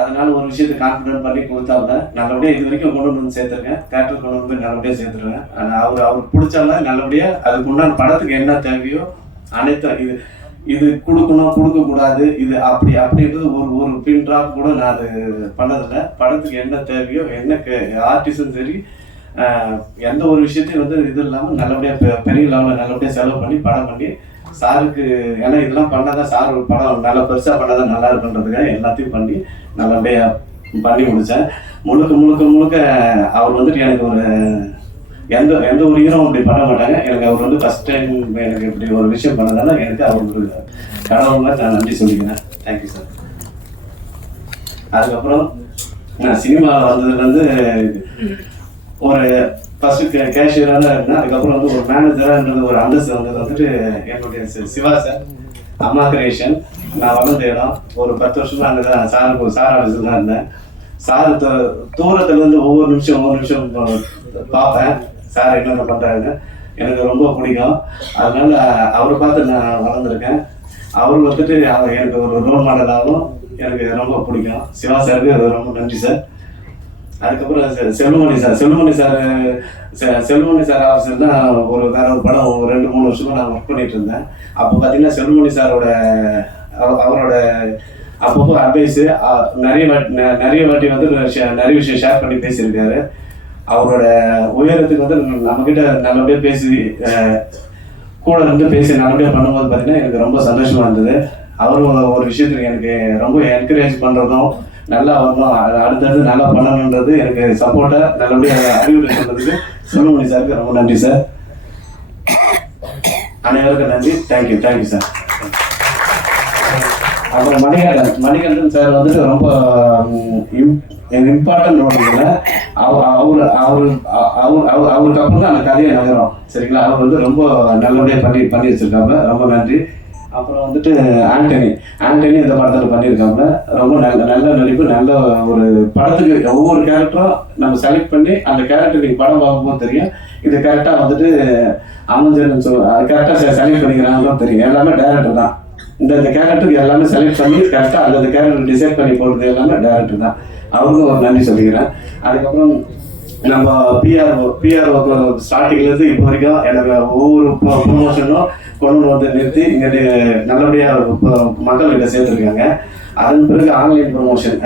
அதனால ஒரு விஷயத்தை கான்ஃபிடென்ட் பண்ணி கொடுத்தாங்க. நல்லபடியாக இது வரைக்கும் கொண்டு வந்து சேர்த்துருக்கேன். தேட்டர் கொண்டு வந்து நல்லபடியாக சேர்த்துருவேன். ஆனால் அவருக்கு பிடிச்சால நல்லபடியாக அதுக்கு உண்டான படத்துக்கு என்ன தேவையோ அனைத்தும் இது கொடுக்கணும், கொடுக்கக்கூடாது, இது அப்படின்றது ஒரு பின் ட்ராப் கூட நான் அது பண்ணதில்லை. படத்துக்கு என்ன தேவையோ என்ன ஆர்டிஸ்டும் சரி எந்த ஒரு விஷயத்தையும் இது இல்லாமல் நல்லபடியாக பெரிய லெவலில் நல்லபடியாக செலவு பண்ணி படம் பண்ணி சாருக்கு, ஏன்னா இதெல்லாம் பண்ணாதான் சார் ஒரு படம் நல்லா பெருசாக பண்ணாதான் நல்லா இருக்குன்றதுக்காக எல்லாத்தையும் பண்ணி நல்லபடியாக பண்ணி முடித்தேன். முழுக்க அவர் எனக்கு ஒரு எந்த ஒரு ஹீரோவும் இப்படி பண்ண மாட்டாங்க. எனக்கு அவர் ஃபஸ்ட் டைம் எனக்கு இப்படி ஒரு விஷயம் பண்ணதால எனக்கு அவர் கடவுளை நான் நன்றி சொல்லிக்கிறேன். Thank you sir. அதுக்கப்புறம் நான் சினிமா வந்ததுலேருந்து ஒரு ஃபர்ஸ்ட் கேஷியராக தான் இருந்தேன். அதுக்கப்புறம் ஒரு மேனேஜராக ஒரு அந்தஸ்து வந்தது என்னுடைய சிவா சார், அம்மா கிரியேஷன். நான் வளர்ந்த இடம் ஒரு 10 வருஷமா அங்கே தான் சார் ஆஃபீஸில் தான் இருந்தேன். சார் தூரத்துலேருந்து ஒவ்வொரு நிமிஷம் பார்ப்பேன் சார் என்னென்ன பண்ணுறாங்க. எனக்கு ரொம்ப பிடிக்கும். அதனால அவரை பார்த்து நான் வளர்ந்துருக்கேன். அவர் எனக்கு ஒரு ரோல் மாடலாகவும் எனக்கு ரொம்ப பிடிக்கும். சிவா சாருக்கு ரொம்ப நன்றி சார். அதுக்கப்புறம் செல்வமணி சார் ஆஃபீஸில் தான் வேற ஒரு படம் 2-3 வருஷமா நான் ஒர்க் பண்ணிட்டு இருந்தேன். அப்போ பார்த்தீங்கன்னா செல்வமணி சாரோட அவரோட அப்பப்போ அட்வைஸு நிறைய வாட்டி நிறைய விஷயம் ஷேர் பண்ணி பேசியிருக்காரு. அவரோட உயரத்துக்கு நம்மக்கிட்ட நல்லபடியாக பேசி கூட இருந்து பேசி நல்லபடியாக பண்ணும்போது பார்த்தீங்கன்னா எனக்கு ரொம்ப சந்தோஷமா இருந்தது. அவரும் ஒரு விஷயத்துக்கு எனக்கு ரொம்ப என்கரேஜ் பண்ணுறதும் நல்லா வரணும், அடுத்தடுத்து நல்லா பண்ணணுன்றது எனக்கு சப்போர்ட்டாக நல்லபடியாக அறிவுரை சொன்னதுக்கு செல்வமணி சாருக்கு ரொம்ப நன்றி சார். அனைவருக்கும் நன்றி. Thank you sir. அப்புறம் மணிகண்டன் சார் ரொம்ப இம்பார்ட்டன்ட் ரோல் இல்லை. அவருக்கு அப்புறம் தான் அந்த கதையை நகரும். சரிங்களா? அவர் ரொம்ப நல்லபடியாக பண்ணி வச்சிருக்காங்க. ரொம்ப நன்றி. அப்புறம் ஆண்டனி இந்த படத்தில் பண்ணியிருக்காங்க. ரொம்ப நல்ல நடிப்பு. நல்ல ஒரு படத்துக்கு ஒவ்வொரு கேரக்டரும் நம்ம செலக்ட் பண்ணி அந்த கேரக்டர் நீங்கள் படம் பார்க்கும்போது தெரியும் இது கரெக்டாக அமைஞ்சதுன்னு கரெக்டாக செலக்ட் பண்ணிக்கிறாங்களும் தெரியும். எல்லாமே டைரக்டர் தான். இந்த கேரக்டருக்கு எல்லாமே செலக்ட் பண்ணி கரெக்டாக அந்த கேரக்டர் டிசைட் பண்ணி போடுறது எல்லாமே டைரக்டர் தான். அவருக்கும் ஒரு நன்றி சொல்லிக்கிறேன். அதுக்கப்புறம் நம்ம பிஆர்ஓ ஸ்டார்டிங்லேருந்து இப்போ வரைக்கும் எனக்கு ஒவ்வொரு ப்ரொமோஷனும் கொண்டு நிறுத்தி இங்கே நல்லபடியாக மக்கள்கிட்ட சேர்த்துருக்காங்க. அதன் பிறகு ஆன்லைன் ப்ரொமோஷன்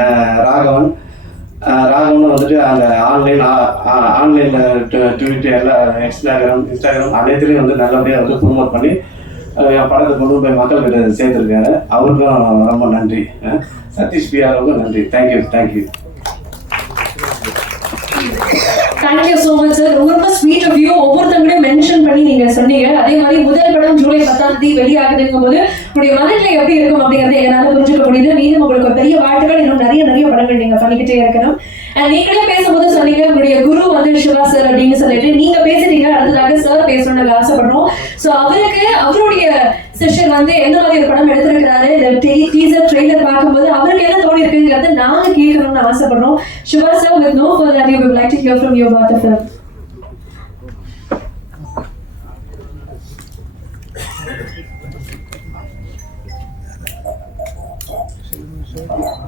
ராகவன் அந்த ஆன்லைனில் ட்விட்டர் எல்லாம் இன்ஸ்டாகிராம் அனைத்துலேயும் நல்லபடியாக ப்ரொமோட் பண்ணி என் படத்தை கொண்டு போய் மக்கள்கிட்ட சேர்த்துருக்காரு. அவருக்கும் ரொம்ப நன்றி. சதீஷ் பிஆர்ஓக்கும் நன்றி. Thank you. Thank you so much sir. ரொம்ப ஸ்வீட் ஆஃப் யூ. ஒவ்வொருத்தங்களையும் மென்ஷன் பண்ணி நீங்க சொன்னீங்க. அதே மாதிரி முதல் படம் ஜூலை 10 வெளியாகுதுங்கும் போது உங்களுடைய மனநிலை எப்படி இருக்கும் அப்படிங்கறத எங்களால புரிஞ்சுக்க முடியுது. மீண்டும் உங்களுக்கு பெரிய வாழ்த்துக்கள். இன்னும் நிறைய படங்கள் நீங்க பண்ணிக்கிட்டே இருக்கணும். நீங்களே பேசும்போது சொன்னீங்க உங்களுடைய குரு சிவா சார் அப்படின்னு சொல்லிட்டு நீங்க பேசுறீங்க. அடுத்ததாக சார் பேசணும்னு ஆசைப்படுறோம். ஸோ அவருடைய செஷன் எந்த மாதிரி ஒரு படம் எடுத்திருக்கிறாரு, டீசர் ட்ரெய்லர் பார்க்கும்போது அவருக்கு என்ன தோணி இருக்குங்கிறத நாங்க கேட்கணும்னு ஆசைப்படுறோம். Siva sir, with no further ado, we would like to hear from you about the film.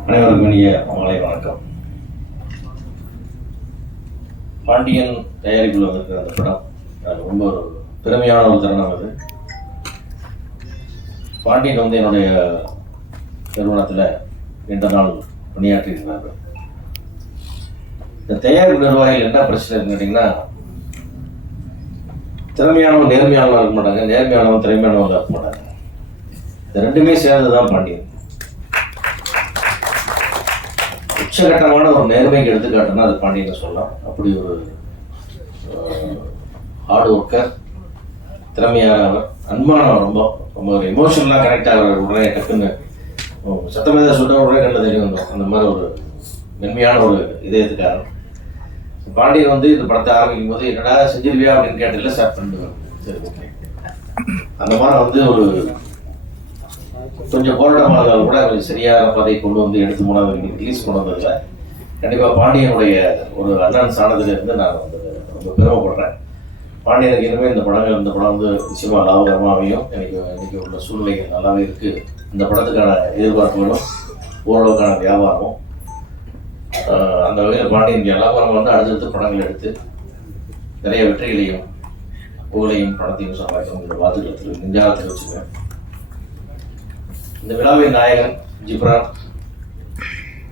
அனைவருக்கும் இனிய மாலை வணக்கம். பாண்டியன் தயாரிப்பில் வந்திருக்கிற அந்த படம் ரொம்ப ஒரு பெருமையான ஒரு தருணம். அது பாண்டியன் என்னுடைய நிறுவனத்தில் நீண்ட நாள் பணியாற்றி இருக்கிறார்கள். இந்த தயாரிப்பு நிர்வாகிகள் என்ன பிரச்சனை இருக்குன்னு கேட்டிங்கன்னா, திறமையானவன் நேர்மையானவன் இருக்க மாட்டாங்க, நேர்மையானவன் திறமையானவங்க இருக்க மாட்டாங்க. இந்த ரெண்டுமே சேர்ந்து தான் பாண்டியன். உச்சகட்டமான ஒரு நேர்மைக்கு எடுத்துக்காட்டுன்னா அது பாண்டியனை சொல்லலாம். அப்படி ஒரு ஹார்ட் ஒர்க்கர், திறமையானவர், அன்பானவர், ரொம்ப ரொம்ப ஒரு எமோஷனலாக கனெக்ட் ஆகிற உடனே டக்குன்னு சத்தமே தான் சொல்கிற உடனே கண்டு தெரிய வந்தோம். அந்த மாதிரி ஒரு மென்மையான ஒரு இதயத்துக்காரன் பாண்டியன். இந்த படத்தை ஆரம்பிக்கும் போது என்னடா செஞ்சிருவியா அப்படின்னு கேட்டதில்ல, ஸ்டார்ட் பண்ணிடுவேன். சரி, ஓகே. அந்த மாதிரி ஒரு கொஞ்சம் போராட்டமாக இருந்தாலும் கூட கொஞ்சம் சரியான பதையை கொண்டு எடுத்து 3வது ரிலீஸ் கொண்டு வந்ததில்ல. கண்டிப்பாக பாண்டியனுடைய ஒரு அண்ணன் சாணத்திலிருந்து நான் ரொம்ப பெருமைப்படுறேன். பாண்டியனுக்கு இனிமேல் இந்த படம் நிச்சயமாக லாபகரமாகவும் எனக்கு உள்ள சூழ்நிலைகள் நல்லாவே இருக்குது. இந்த படத்துக்கான எதிர்பார்ப்புகளும் ஓரளவுக்கான வியாபாரமும். அந்த வகையில் பாண்டியன் எல்லாரும் வந்து அடுத்தடுத்து படங்கள் எடுத்து நிறைய வெற்றிகளையும் புகழையும் பணத்தையும் சம்பாதிக்கும் வாழ்த்துக்களை நெஞ்சாக தெரிவிச்சுக்கிறேன். இந்த விழாவின் நாயகன் ஜிப்ரான்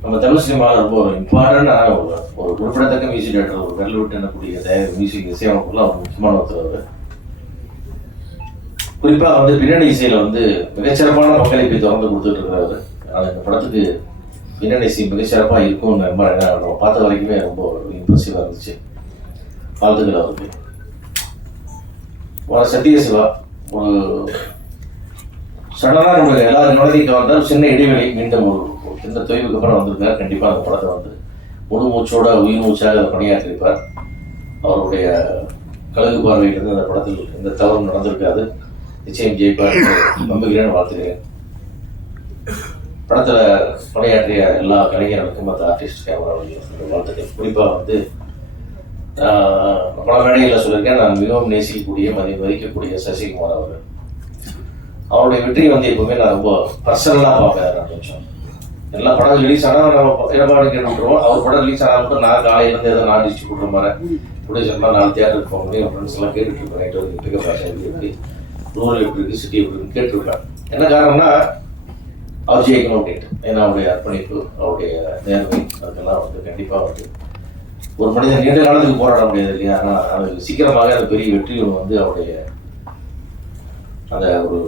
நம்ம தமிழ் சினிமாவில் ரொம்ப ஒரு இம்பார்ட்டண்டான ஒரு குறிப்பிடத்தக்க மியூசிக் டேரக்டர், ஒரு வெள்ள விட்டு எனக்கூடிய மியூசிக் இசையமைப்புல ஒரு முக்கியமான ஒருத்தர். குறிப்பாக வந்து பின்னணி இசையில் வந்து மிகச்சிறப்பான பங்களிப்பை தொடர்ந்து கொடுத்துட்டு இருக்கிறாரு. அதனால் இந்த படத்துக்கு பின்னணி இசை மிகச்சிறப்பாக இருக்கும்னு நம்புறேன். நம்ம பார்த்த வரைக்குமே ரொம்ப இம்ப்ரெசிவாக இருந்துச்சு. வாழ்த்துக்கள் அவருக்கு. சத்ய சிவா ஒரு சடனாக நம்ம எல்லாரும் நுழைக்க வந்தால் சின்ன இடைவெளி, மீண்டும் ஒரு சின்ன தொய்வுக்கு அப்புறம் வந்திருக்கார். கண்டிப்பாக அந்த படத்தை வந்து முழு மூச்சோட உயிர் மூச்சாக அதை பணியாற்றிருப்பார். அவருடைய கழுகு பார்வையிலிருந்து அந்த படத்தில் எந்த தவறும் நடந்திருக்காது. நிச்சயம் ஜெயிப்பார் நம்புகிறேன், வாழ்த்துகிறேன். படத்தில் பணியாற்றிய எல்லா கலைஞர்களுக்கும் மற்ற ஆர்டிஸ்ட் கேமராவுடைய வாழ்த்துக்கள். குறிப்பாக வந்து பல மேடைகளில் சொல்லியிருக்கேன், நான் மிகவும் நேசிக்கக்கூடிய மதிக்கக்கூடிய சசிகுமார் அவர்கள். அவருடைய வெற்றி வந்து எப்பவுமே நான் ரொம்ப பர்சனலாக பார்ப்பேன். கொஞ்சம் எல்லா படம் ரிலீஸ் ஆனால் நம்ம இடபாடு கேட்டுருவோம். அவர் படம் ரிலீஸ் ஆனால் மட்டும் நான் காலையிலேருந்து எதாவது நான் டிஸ்ட்ரிபியூட்டர் மாதிரி ப்ரொடியூசர்லாம் 4 தியேட்டருக்கு போக முடியும். என் ஃப்ரெண்ட்ஸ் எல்லாம் கேட்டுருப்பேன். நைட்டு வரைக்கும் பிக்கப் ஃபேஷன் எப்படி இருக்குது, ரூரல் எப்படி இருக்குது, சிட்டி எப்படி இருக்குன்னு கேட்டிருப்பேன். என்ன காரணம்னா அவர் ஜெயிக்கணும் அப்படின்ட்டு. ஏன்னா அவருடைய அர்ப்பணிப்பு, அவருடைய நேர்மை, அதுக்கெல்லாம் வந்து கண்டிப்பாக வந்து ஒரு மனிதன் நீண்ட காலத்துக்கு போராட முடியாது இல்லையா. ஆனால் அது சீக்கிரமாக அந்த பெரிய வெற்றி வந்து அவருடைய அந்த ஒரு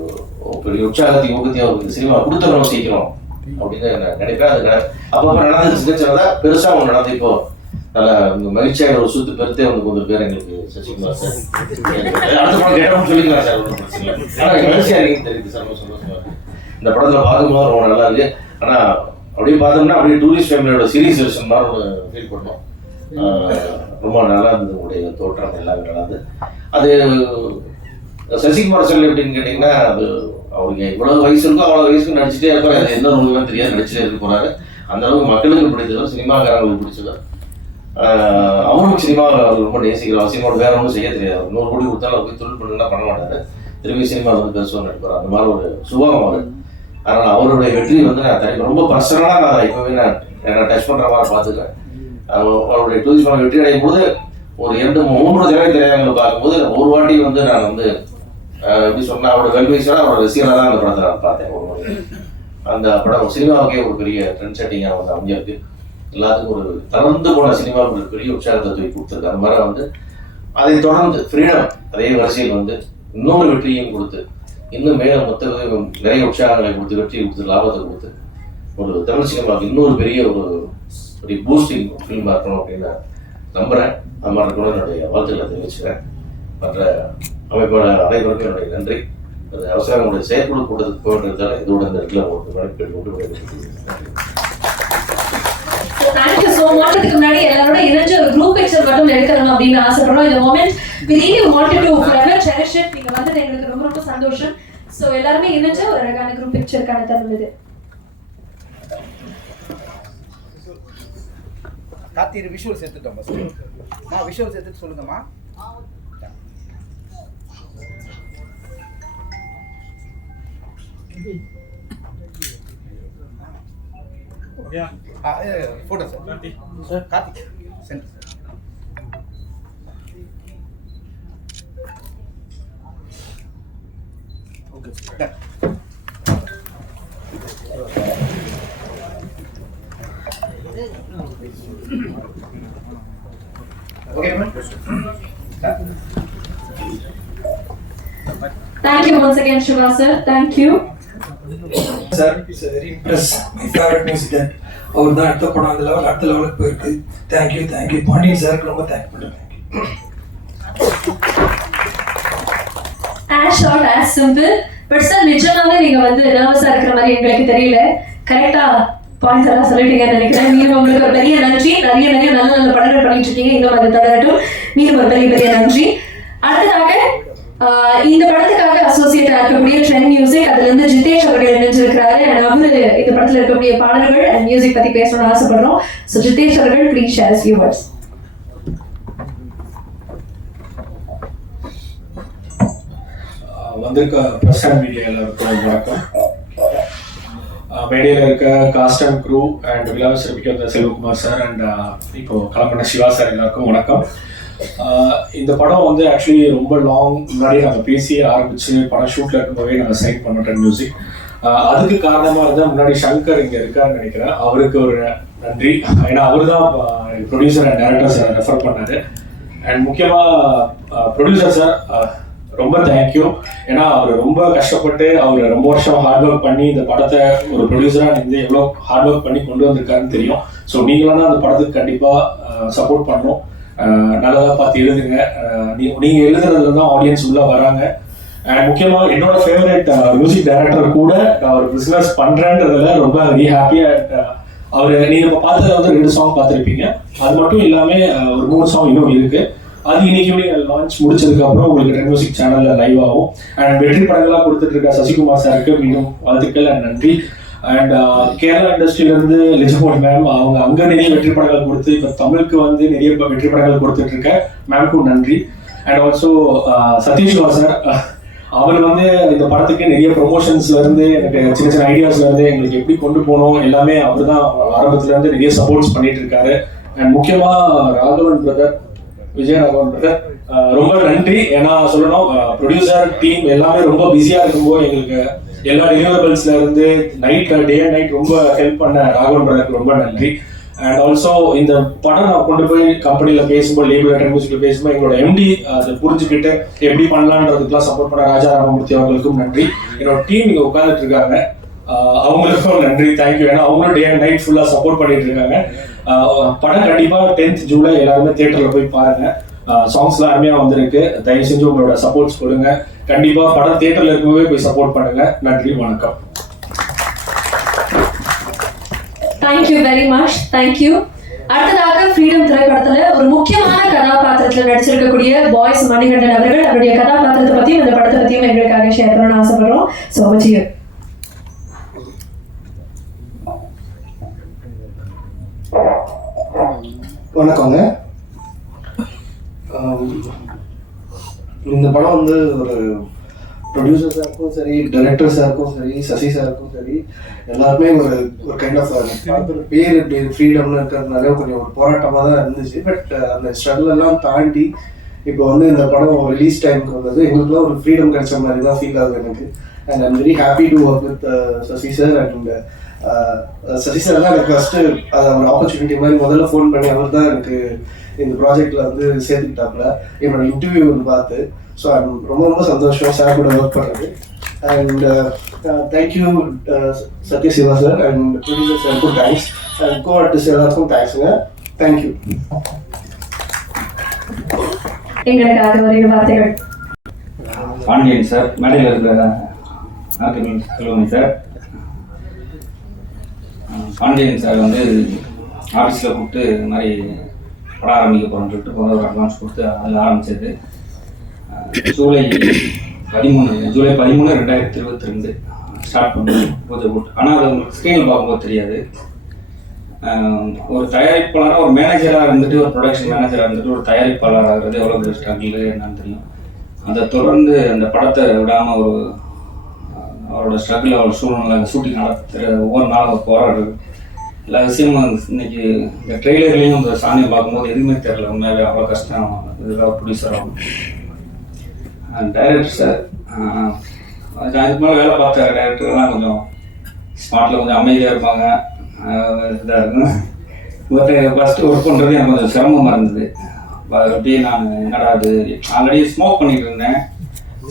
பெரிய உற்சாகத்தையும் ஊக்கத்தையும் அவருக்கு சினிமா கொடுத்துடணும் சீக்கிரம் அப்படின்னு நினைப்பேன். அது அப்பப்போ நடந்தது சின்னச்சின்னதா பெருசாக ஒன்று நடந்து இப்போ நல்ல மகிழ்ச்சியாக ஒரு சுத்து பெருத்தே வந்து கொஞ்சம் பேர் எங்களுக்கு சசிகுமார் சார் அடுத்த படம் கேட்டோம்னு சொல்லிக்கலாம் சார், ஒன்றும் பிரச்சனை இல்லை. ஆனால் மகிழ்ச்சியாக இருக்குன்னு தெரியுது சார், சந்தோஷமா இருக்கு. இந்த படத்தில் பார்க்கும்போது ரொம்ப நல்லா இருக்கு. ஆனால் அப்படியே பார்த்தோம்னா அப்படியே டூரிஸ்ட் ஃபேமிலியோட சீரியஸ் வெர்ஷன் மாதிரி ஒன்று ஃபீல் பண்ணோம். ரொம்ப நல்லா இருந்தது. உங்களுடைய தோற்றம் எல்லாமே நல்லா இருந்தது. அது சசிகுமார் சொல்லி எப்படின்னு கேட்டிங்கன்னா, அது அவருக்கு எவ்வளவு வயசு இருக்கோ அவ்வளோ வயசுக்கு நடிச்சுட்டே இருப்பார். அது எந்த நூலுமே தெரியாது, நடிச்சுட்டே இருக்க போறாரு. அந்த அளவுக்கு மக்களுக்கு பிடிச்சவர், சினிமாக்காரங்களுக்கு பிடிச்சவர். அவரும் சினிமா அவர் ரொம்ப நேசிக்கிறார். சினிமாவோட வேற ஒன்றும் செய்ய தெரியாது. 100 கோடி கொடுத்தாலும் அவர் போய் தொழில் பண்ணுன்னா பண்ண மாட்டாரு. திரும்பி சினிமா வந்து பெருசுவாக நடிப்பார். அந்த மாதிரி ஒரு சுபாவம் அவர். அதனால் அவருடைய வெற்றி வந்து நான் ரொம்ப பர்சனலாக நான் இப்போவே நான் டச் பண்ணுற மாதிரி பார்த்துக்கிறேன். அவருடைய டூரிஸ்ட் படம் வெற்றி அடையும் போது ஒரு 2-3 திரையரங்களை பார்க்கும்போது ஒரு வாட்டி வந்து நான் வந்து எப்படி சொன்னால் அவரோட வெல்விஷராக அவரோட ரசிகராக தான் அந்த படத்தை நான் பார்த்தேன். ஒரு முறை அந்த படம் சினிமாவுக்கே ஒரு பெரிய ட்ரெண்ட் செட்டிங்காக வந்து அமைஞ்சிருக்கு. எல்லாத்துக்கும் ஒரு தளர்ந்து போன சினிமாவுக்கு ஒரு பெரிய உற்சாகத்தை தூக்கி கொடுத்துருக்கு. அந்த மாதிரி வந்து அதை தொடர்ந்து ஃப்ரீடம் அதே வரிசையில் வந்து இன்னொரு வெற்றியும் கொடுத்து இன்னும் மேலும் மொத்த நிறைய உற்சாகங்களை கொடுத்து வெற்றியை கொடுத்து லாபத்தை கொடுத்து ஒரு தமிழ் சினிமாவுக்கு இன்னொரு பெரிய ஒரு பூஸ்டிங் ஃபில்மாக இருக்கணும் அப்படின்னு நான் நம்புகிறேன். அது மாதிரி கூட என்னுடைய வாழ்த்துக்களை தெரிவிச்சுக்கிறேன். மற்ற அமைப்பாளர் அனைவருக்கும் என்னுடைய நன்றி. அது அவசரம் உங்களுடைய செயற்குழு கூட்டத்துக்கு போகிறதால இதோட இந்த இடத்துல உங்களுக்கு மதிப்பீடு கொண்டு தேங்க்யூ ஸோ மச். இதுக்கு முன்னாடி எல்லாரோட இணைஞ்ச ஒரு குரூப் பிக்சர் மட்டும் எடுக்கணும் அப்படின்னு ஆசைப்படுறோம். இந்த moment we really wanted to forever cherish it. நீங்க வந்தது எங்களுக்கு ரொம்ப ரொம்ப சந்தோஷம். ஸோ எல்லாருமே இணைஞ்ச ஒரு அழகான குரூப் பிக்சருக்கான தருணம் இது. கார்த்தி விஷுவல்ஸ் எடுத்துட்டோம். விஷுவல்ஸ் எடுத்துட்டு சொல்லுங்கம்மா. Photo sir. Karthi sent okay sir. Okay, Thank you once again, Shiva sir. Thank you. Sir, it's a very impressed. My favorite musician. அவர் தான் அடுத்த படம் அந்த அடுத்த லெவலுக்கு போயிருக்கு. தேங்க்யூ பாண்டியன் சாருக்கு ரொம்ப தேங்க் பண்ணுறேன். As short as simple, but sir நிஜமாவே நீங்க வந்து நர்வஸா இருக்கிற மாதிரி எங்களுக்கு தெரியல. கரெக்டா பாயிண்ட்ஸ் எல்லாம் சொல்லிட்டீங்கன்னு நினைக்கிறேன். மீண்டும் உங்களுக்கு ஒரு பெரிய நன்றி. நிறைய நல்ல படங்கள் பண்ணிட்டு இருக்கீங்க. இன்னும் அது தொடரட்டும். மீண்டும் ஒரு பெரிய நன்றி. அடுத்ததாக இந்த படத்துக்காக அசோசியேட் இருக்கக்கூடிய ட்ரெண்ட் மியூசிக், அதுல இருந்து ஜிதேஷ் அவர்கள் இணைஞ்சிருக்கிறாரு. அவரு இந்த படத்துல இருக்கக்கூடிய பாடல்கள் அண்ட் மியூசிக் பத்தி பேசணும்னு ஆசைப்படுறோம். ஸோ ஜிதேஷ் அவர்கள் ப்ளீஸ் ஷேர் ஃபியூ வேர்ட்ஸ். வந்திருக்க பிரஸ் அண்ட் மீடியா எல்லாருக்கும் வணக்கம். மேடையில் இருக்க காஸ்ட் அண்ட் க்ரூ அண்ட் விழாவை சிறப்பிக்க வந்த செல்வகுமார் சார் அண்ட் இப்போ கிளம்பின சிவா சார் எல்லாருக்கும் வணக்கம். இந்த படம் வந்து ஆக்சுவலி ரொம்ப லாங் முன்னாடியே நாங்கள் பேசி ஆரம்பிச்சு படம் ஷூட்டில் இருக்கும்போதே நாங்கள் சைன் பண்ணிட்டோம் மியூசிக். அதுக்கு காரணமாக இருந்தால் முன்னாடி சங்கர் இங்கே இருக்காருன்னு நினைக்கிறேன். அவருக்கு ஒரு நன்றி. ஏன்னா அவர் தான் producer and director sir refer பண்ணாரு. அண்ட் முக்கியமாக ப்ரொடியூசர் சார் ரொம்ப தேங்க்யூ. ஏன்னா அவர் ரொம்ப கஷ்டப்பட்டு அவர் ரொம்ப வருஷம் ஹார்ட் ஒர்க் பண்ணி இந்த படத்தை ஒரு ப்ரொடியூசராக இருந்து எவ்வளோ ஹார்ட் ஒர்க் பண்ணி கொண்டு வந்திருக்காருன்னு தெரியும். ஸோ நீங்களாம் அந்த படத்துக்கு கண்டிப்பாக சப்போர்ட் பண்ணணும். நல்லதாக பார்த்து எழுதுங்க. நீங்கள் எழுதுறதுல தான் ஆடியன்ஸ் உள்ளே வராங்க. அண்ட் முக்கியமாக என்னோட ஃபேவரட் மியூசிக் டைரக்டர் கூட நான் ஒரு பிஸ்னஸ் பண்ணுறேன்றதுல ரொம்ப வெரி ஹாப்பியாக. அவர் நீங்கள் இப்போ பார்த்ததுல வந்து 2 சாங் பார்த்துருப்பீங்க. அது மட்டும் இல்லாமல் ஒரு 3 சாங் இன்னும் இருக்குது. அது இன்னைக்கு லான்ச் முடிச்சதுக்கு அப்புறம் உங்களுக்கு டென் மியூசிக் சேனல்ல லைவ் ஆகும். அண்ட் வெற்றி படங்களாக கொடுத்துட்டு இருக்க சசிகுமார் சாருக்கு மீண்டும் வாழ்த்துக்கள் அண்ட் நன்றி. அண்ட் கேரளா இண்டஸ்ட்ரியில இருந்து லிஜமோட் மேம், அவங்க அங்க நிறைய வெற்றி படங்கள் கொடுத்து இப்போ தமிழுக்கு வந்து நிறைய வெற்றி படங்கள் கொடுத்துட்டு இருக்க மேம்க்கும் நன்றி. அண்ட் ஆல்சோ சதீஷ்குமார் சார், அவர் வந்து இந்த படத்துக்கு நிறைய ப்ரொமோஷன்ஸ்ல இருந்து எனக்கு சின்ன சின்ன ஐடியாஸ்ல இருந்து எங்களுக்கு எப்படி கொண்டு போகணும் எல்லாமே அவர் தான் ஆரம்பத்துல இருந்து நிறைய சப்போர்ட்ஸ் பண்ணிட்டு இருக்காரு. அண்ட் முக்கியமா ராகவன் பிரதர், விஜயராகவன் பிரதர், ரொம்ப நன்றி. ஏன்னா சொல்லணும், ப்ரொடியூசர் டீம் எல்லாமே ரொம்ப பிஸியா இருக்கும்போது எங்களுக்கு எல்லா டெலிவரபிள்ஸ்ல இருந்து நைட் டே அண்ட் நைட் ரொம்ப ஹெல்ப் பண்ண ராகவன் பிரதருக்கு ரொம்ப நன்றி. அண்ட் ஆல்சோ இந்த படம் நான் கொண்டு போய் கம்பெனியில் பேசும்போது, லேபிள் டென் மியூசிக்கில் பேசும்போது எங்களோட எம்டி அதை புரிஞ்சுக்கிட்டு எப்படி பண்ணலான்றதுக்கெல்லாம் சப்போர்ட் பண்ண ராஜா ராமமூர்த்தி அவர்களுக்கும் நன்றி. என்னோட டீம் இங்கே உட்காந்துட்டு இருக்காங்க, அவங்களுக்கும் நன்றி, தேங்க்யூ. ஏன்னா அவங்களும் டே அண்ட் நைட் ஃபுல்லாக சப்போர்ட் பண்ணிட்டு இருக்காங்க. படம் கண்டிப்பாக 10th ஜூலை எல்லாருமே தியேட்டரில் போய் பாருங்க. சாங்ஸ்லாம் அருமையாக வந்திருக்கு. தயவு செஞ்சு உங்களோட சப்போர்ட்ஸ் கொடுங்க. கண்டிப்பாக படம் தியேட்டரில் இருக்கவே போய் சப்போர்ட் பண்ணுங்க. நன்றி, வணக்கம். Thank you very much, thank you. அடுத்ததாக ஃப்ரீடம் திரைப்படத்துல ஒரு முக்கியமான கதாபாத்திரத்துல நடிச்சிருக்கக்கூடிய பாய்ஸ் மணிகண்டன் அவர்கள் அவருடைய கதாபாத்திரத்தை பத்தியும் இந்த படத்தை பத்தியும் எங்களுக்காக ஷேர் பண்ணணும்னு ஆசைப்படுறோம். So much you. வணக்கங்க. இந்த படம் வந்து ஒரு ப்ரொடியூசர் சாருக்கும் சரி, டைரக்டர் சாருக்கும் சரி, சசி சாருக்கும் சரி, எல்லாருமே ஒரு கைண்ட் ஆஃப் படத்தோட பேர் இப்படி ஃப்ரீடம்னு இருக்கிறதுனால கொஞ்சம் ஒரு போராட்டமாக தான் இருந்துச்சு. பட் அந்த ஸ்ட்ரகிள் எல்லாம் தாண்டி இப்போ வந்து இந்த படம் ரிலீஸ் டைமுக்கு வந்தது எங்களுக்குலாம் ஒரு ஃப்ரீடம் கிடைச்ச மாதிரி தான் ஃபீல் ஆகுது எனக்கு. And I'm very happy to work with Sasi sir. And Sasi sir தான் எனக்கு ஃபஸ்ட்டு ஒரு ஆப்பர்ச்சுனிட்டி மாதிரி முதல்ல ஃபோன் பண்ணி அவர் தான் எனக்கு இந்த ப்ராஜெக்டில் வந்து சேர்த்துக்கிட்டாப்புல என்னோட இன்டர்வியூ வந்து பார்த்து. ஸோ ரொம்ப ரொம்ப சந்தோஷம் சார் கூட ஒர்க் பண்ணுறது. And thank you Sathyasiva sir and producer சாருக்கும் தேங்க்ஸ். அண்ட் கோ ஆர்டிஸ்ட் எல்லாருக்கும் தேங்க்ஸுங்க. தேங்க்யூ. எங்களுக்காக ஒரு வார்த்தைகள். பாண்டியன் சார், மேடையில் இருக்கிற சொல்லுவாங்க சார். பாண்டியன் சார் வந்து ஆஃபீஸில் கூப்பிட்டு இந்த மாதிரி படம் ஆரம்பிக்க போகிறோம்னு சொல்லிட்டு போகிற ஒரு அட்வான்ஸ் கொடுத்து அதில் ஆரம்பித்தது ஜூலை 13, 2022 ஸ்டார்ட் பண்ணி பூஜை போட்டு. ஆனால் அது உங்களுக்கு ஸ்க்ரீனில் பார்க்கும்போது தெரியாது. ஒரு தயாரிப்பாளராக, ஒரு மேனேஜராக இருந்துட்டு, ஒரு ப்ரொடக்ஷன் மேனேஜராக இருந்துட்டு ஒரு தயாரிப்பாளராக ஆகிறது எவ்வளோ பெரிய ஸ்ட்ரகிள் என்னன்னு தெரியும். அதை தொடர்ந்து அந்த படத்தை விடாமல் ஒரு அவரோட ஸ்ட்ரகிள், அவரோட சூழ்நிலை, ஷூட்டிங் நடத்துகிற ஒவ்வொரு நாளும் அவர் போராடுறது எல்லா விஷயமும் இன்னைக்கு இந்த ட்ரெய்லர்லேயும் அந்த சாணியை பார்க்கும்போது எதுவுமே தெரியல. உண்மையாகவே அவ்வளோ கஷ்டம். இதுக்காக ப்ரொடியூசர் ஆகும். டைரக்டர் சார், இதுக்கு மேலே வேலை பார்த்த டைரக்டர்லாம் கொஞ்சம் ஸ்மார்ட்டில் கொஞ்சம் அமைதியாக இருப்பாங்க, இதாக இருக்கும். ஃபஸ்ட்டு ஒர்க் பண்ணுறது எனக்கு கொஞ்சம் சிரமமாக இருந்தது. அப்படியே நான் என்னடா அது ஆல்ரெடி ஸ்மோக் பண்ணிட்டு இருந்தேன்,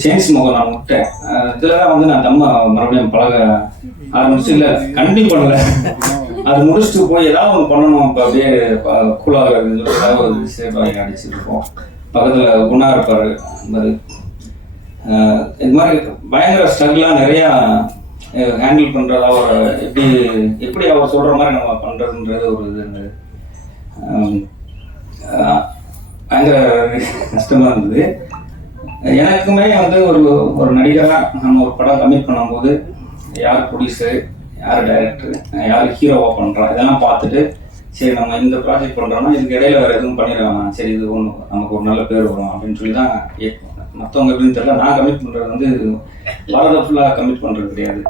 செயின் ஸ்மோக்கை நான் விட்டேன். இதில் தான் வந்து நான் மறுபடியும் பழக ஆரம்பிச்சு. இல்லை கண்டினியூ பண்ணலை, அது முடிச்சுட்டு போய் ஏதாவது ஒன்று பண்ணணும். இப்போ அப்படியே கூலாக இருக்குன்னு ஏதாவது ஒரு சேஃபாக அடிச்சுட்டு இருக்கோம். பக்கத்தில் குணா இருப்பார். இது மாதிரி பயங்கர ஸ்ட்ரகிளாக நிறையா ஹேண்டில் பண்ணுறது. அவர் எப்படி அவர் சொல்கிற மாதிரி நம்ம பண்ணுறதுன்றது ஒரு இது இருந்தது. பயங்கர கஷ்டமாக இருந்தது. எனக்குமே வந்து ஒரு நடிகராக நம்ம ஒரு படம் கமிட் பண்ணும்போது யார் ப்ரொடியூசர், யார் டைரக்டர், யார் ஹீரோவாக பண்ணுறோம் இதெல்லாம் பார்த்துட்டு சரி நம்ம இந்த ப்ராஜெக்ட் பண்ணுறோம்னா இதுக்கு இடையில வேறு எதுவும் பண்ணிடுவாங்க, சரி இது ஒன்று நமக்கு ஒரு நல்ல பேர் வரும் அப்படின்னு சொல்லி தான் மற்றவங்க எப்படின்னு தெரியல. நான் கமிட் பண்ணுறது வந்து பாரத ஃபுல்லாக கமிட் பண்ணுறது கிடையாது.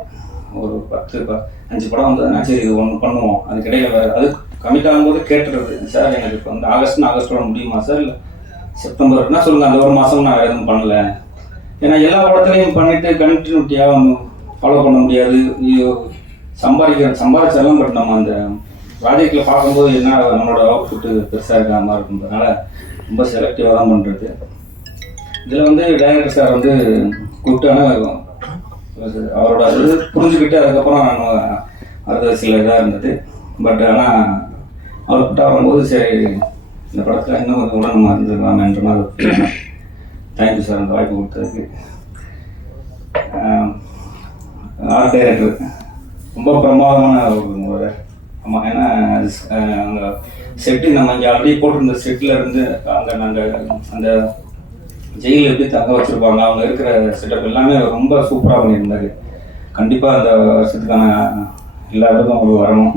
ஒரு 5 படம் வந்ததுன்னா சரி இது ஒன்று பண்ணுவோம். அதுக்கிடையில் வேறு அது கமிட் ஆகும்போது கேட்டுறது, சார் எனக்கு இப்போ வந்து ஆகஸ்டோட முடியுமா சார், இல்லை செப்டம்பர்னா சொல்லுங்கள், அந்த ஒரு மாதம் நான் எதுவும் பண்ணல. ஏன்னா எல்லா படத்துலையும் பண்ணிவிட்டு கண்டினியூட்டியாக ஃபாலோ பண்ண முடியாது. சம்பாதிச்சாலும் பட் நம்ம அந்த ப்ராஜெக்டில் பார்க்கும்போது என்ன நம்மளோட அவுட்புட்டு பெருசாக இருக்கிற மாதிரி இருக்குன்றதுனால ரொம்ப செலக்டிவாக தான் பண்ணுறது. இதில் வந்து டைரக்டர் சார் வந்து கூப்பிட்டான அவரோட இது புரிஞ்சுக்கிட்டு அதுக்கப்புறம் அது சில இதாக இருந்தது. பட் ஆனால் அவர் கூப்பிட்டா வரும்போது சரி இந்த படத்தில் இன்னும் கொஞ்சம் உடனே இருந்துருக்கலாம்ன்ற மாதிரி. தேங்க்யூ சார் அந்த வாய்ப்பு கொடுத்ததுக்கு. ஆர்ட் டைரக்டர் ரொம்ப பிரமாதமான ஒரு ஆமாம். ஏன்னா அங்கே செட்டு நம்ம இங்கே ஆல்ரெடி போட்டிருந்த செட்டில் இருந்து அங்கே நாங்கள் அந்த ஜெயிலில் எப்படி தங்க வச்சுருப்பாங்க, அவங்க இருக்கிற செட்டப் எல்லாமே ரொம்ப சூப்பராக பண்ணியிருந்தாரு. கண்டிப்பாக அந்த வருஷத்துக்கான எல்லா இடத்துக்கும் அவங்களுக்கு வரணும்.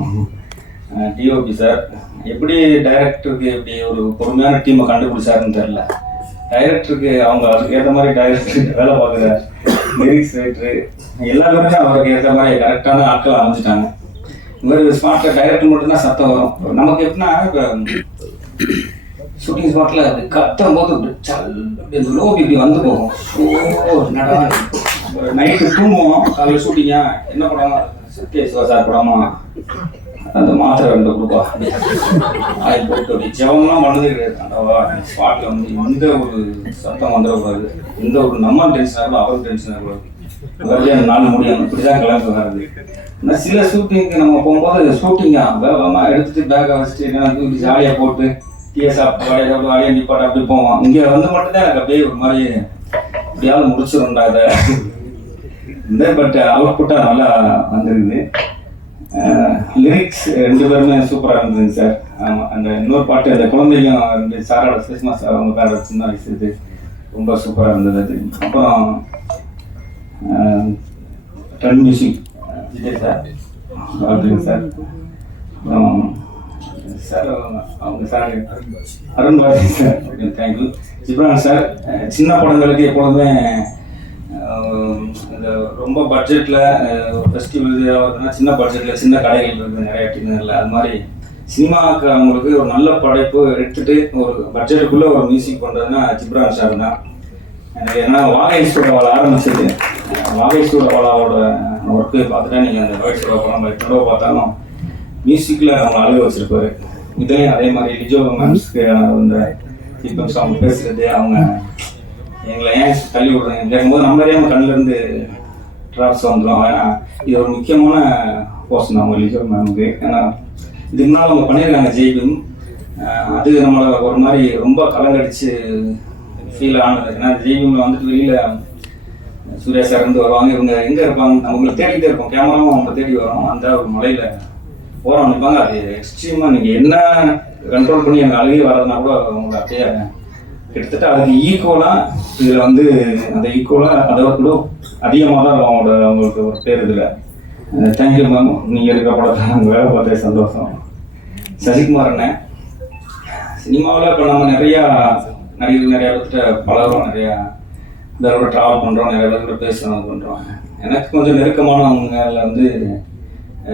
டிஓபி சார் எப்படி டைரக்டருக்கு எப்படி ஒரு பொறுமையான டீமை கண்டுபிடிச்சாருன்னு தெரில. டைரக்டருக்கு அவங்க அதுக்கு ஏற்ற மாதிரி டைரக்டருக்கு வேலை பார்க்குற லிரிக்ஸ் ரைட்டரு எல்லாருமே அவருக்கு ஏற்ற மாதிரி கரெக்டான ஆட்கள் அமைஞ்சிட்டாங்க. இவர் ஸ்பாட்டில் டைரக்டர் மட்டும்தான் சத்தம் வரும். நமக்கு எப்படின்னா இப்போ ஷூட்டிங் ஸ்பாட்டில் அப்படி கத்தும் போது அப்படி லோ இப்படி வந்து போகும். நடா நைட்டு தூங்குவோம், காலையில் ஷூட்டிங்கா என்ன படம் சத்ய சிவா சார் படமா அந்த மாத்திரை 2 கொடுப்பா அது போட்டு அப்படி ஜெவம்லாம் பண்ணது கிடையாது. அந்த ஸ்பாட்டில் வந்து எந்த ஒரு சத்தம் வந்துடக்கூடாது, எந்த ஒரு நம்ம டென்ஷன் ஆகக்கூடாது, அவருக்கு டென்ஷன் ஆகக்கூடாது. அந்த 4 முடியும் இப்படி தான் கிளம்பி வராது. ஆனால் சில ஷூட்டிங்க்கு நம்ம போகும்போது ஷூட்டிங்காக வேகமாக எடுத்துகிட்டு பேக்கை வச்சுட்டு என்ன தூக்கி ஜாலியாக போட்டு டீயை சாப்பிட்டு வாழையாக நிப்பாட்டு அப்படி போவோம். இங்கே வந்து மட்டும்தான் எனக்கு அப்படியே ஒரு மாதிரி இப்படியாவது முடிச்சிடும்டா அதை இந்த. பட் அவுட்புட்டாக நல்லா வந்துருக்குது. லிரிக்ஸ் 2 பேருமே சூப்பராக இருந்ததுங்க சார். ஆமாம், அந்த இன்னொரு பாட்டு அந்த குழந்தையும் 2 சாரோட கிறிஸ்மஸ் அவங்க பேரோட சின்ன வயசு இது ரொம்ப சூப்பராக இருந்தது. அது அப்புறம் ட்ரெண்ட் மியூசிக் விஜய் சார் அப்படிங்க சார். சார் அவங்க sir Arun Bharathi sir thank you. Ghibran sir சின்ன படங்களுக்கு எப்பொழுதுமே இந்த ரொம்ப பட்ஜெட்டில் ஃபெஸ்டிவல் ஆகுதுன்னா சின்ன பட்ஜெட்டில் சின்ன கடைகள் இருக்குது நிறைய டீனரில். அது மாதிரி சினிமாவுக்கு அவங்களுக்கு ஒரு நல்ல படைப்பு எடுத்துகிட்டு ஒரு பட்ஜெட்டுக்குள்ளே ஒரு மியூசிக் பண்ணுறதுன்னா ஜிப்ரான் சார் தான். எனக்கு ஏன்னா வாகை சூடவாளை ஆரம்பிச்சது, வாகை சூடவாளாவோட ஒர்க்கு பார்த்துட்டா நீங்கள் அந்த வாகை சூடவாளை நம்ம எத்தனை பார்த்தாலும் மியூசிக்கில் நம்ம அழுக வச்சுருப்பாரு. இதுலேயும் அதே மாதிரி லிஜோ மேம்ஸ்க்கு இந்த இப்போ அவங்க பேசுகிறது, அவங்க எங்களை ஏன் தள்ளி விடுறேன் கேட்கும்போது நம்ம அறியாமல் கண்ணிலேருந்து ட்ராப்ஸ் வந்துடும். ஏன்னா இது ஒரு முக்கியமான போர்ஷன் அவங்க லிஜோ மேமுக்கு. ஏன்னா இதுக்கு முன்னால் அவங்க பண்ணியிருக்காங்க ஜெய்பிம், அது நம்மளை ஒரு மாதிரி ரொம்ப கலங்கடிச்சு ஃபீல் ஆனது. ஏன்னா ஜெய்பிமில் வந்துட்டு வெளியில் சூர்யா சார் இருந்து வருவாங்க, இவங்க எங்கே இருப்பாங்க அவங்களை தேடிக்கிட்டே இருப்போம், கேமராவும் அவங்க தேடி வரும். அந்த ஒரு மலையில் போகிறோம் நிற்பாங்க. அது எக்ஸ்ட்ரீமாக நீங்கள் என்ன கண்ட்ரோல் பண்ணி எனக்கு அழுகி வர்றதுனா கூட அவங்களை அப்படியே கிட்டத்தட்ட அதுக்கு ஈக்குவலாக இதில் வந்து அந்த ஈக்குவலாக அதை கூட அதிகமாக தான் அவங்களுக்கு ஒரு பேர் இதில். தேங்க்யூ மேம், நீங்கள் இருக்கிற படத்தை நாங்கள் வேலை பார்த்தே சந்தோஷம். சசிகுமார் அண்ணன் சினிமாவில் இப்போ நம்ம நிறையா இடத்துல பழகிறோம், நிறையா இதோட ட்ராவல் பண்ணுறோம், நிறைய பேர் கூட பேசுகிறோம் பண்ணுறோம். எனக்கு கொஞ்சம் நெருக்கமானவங்களில் வந்து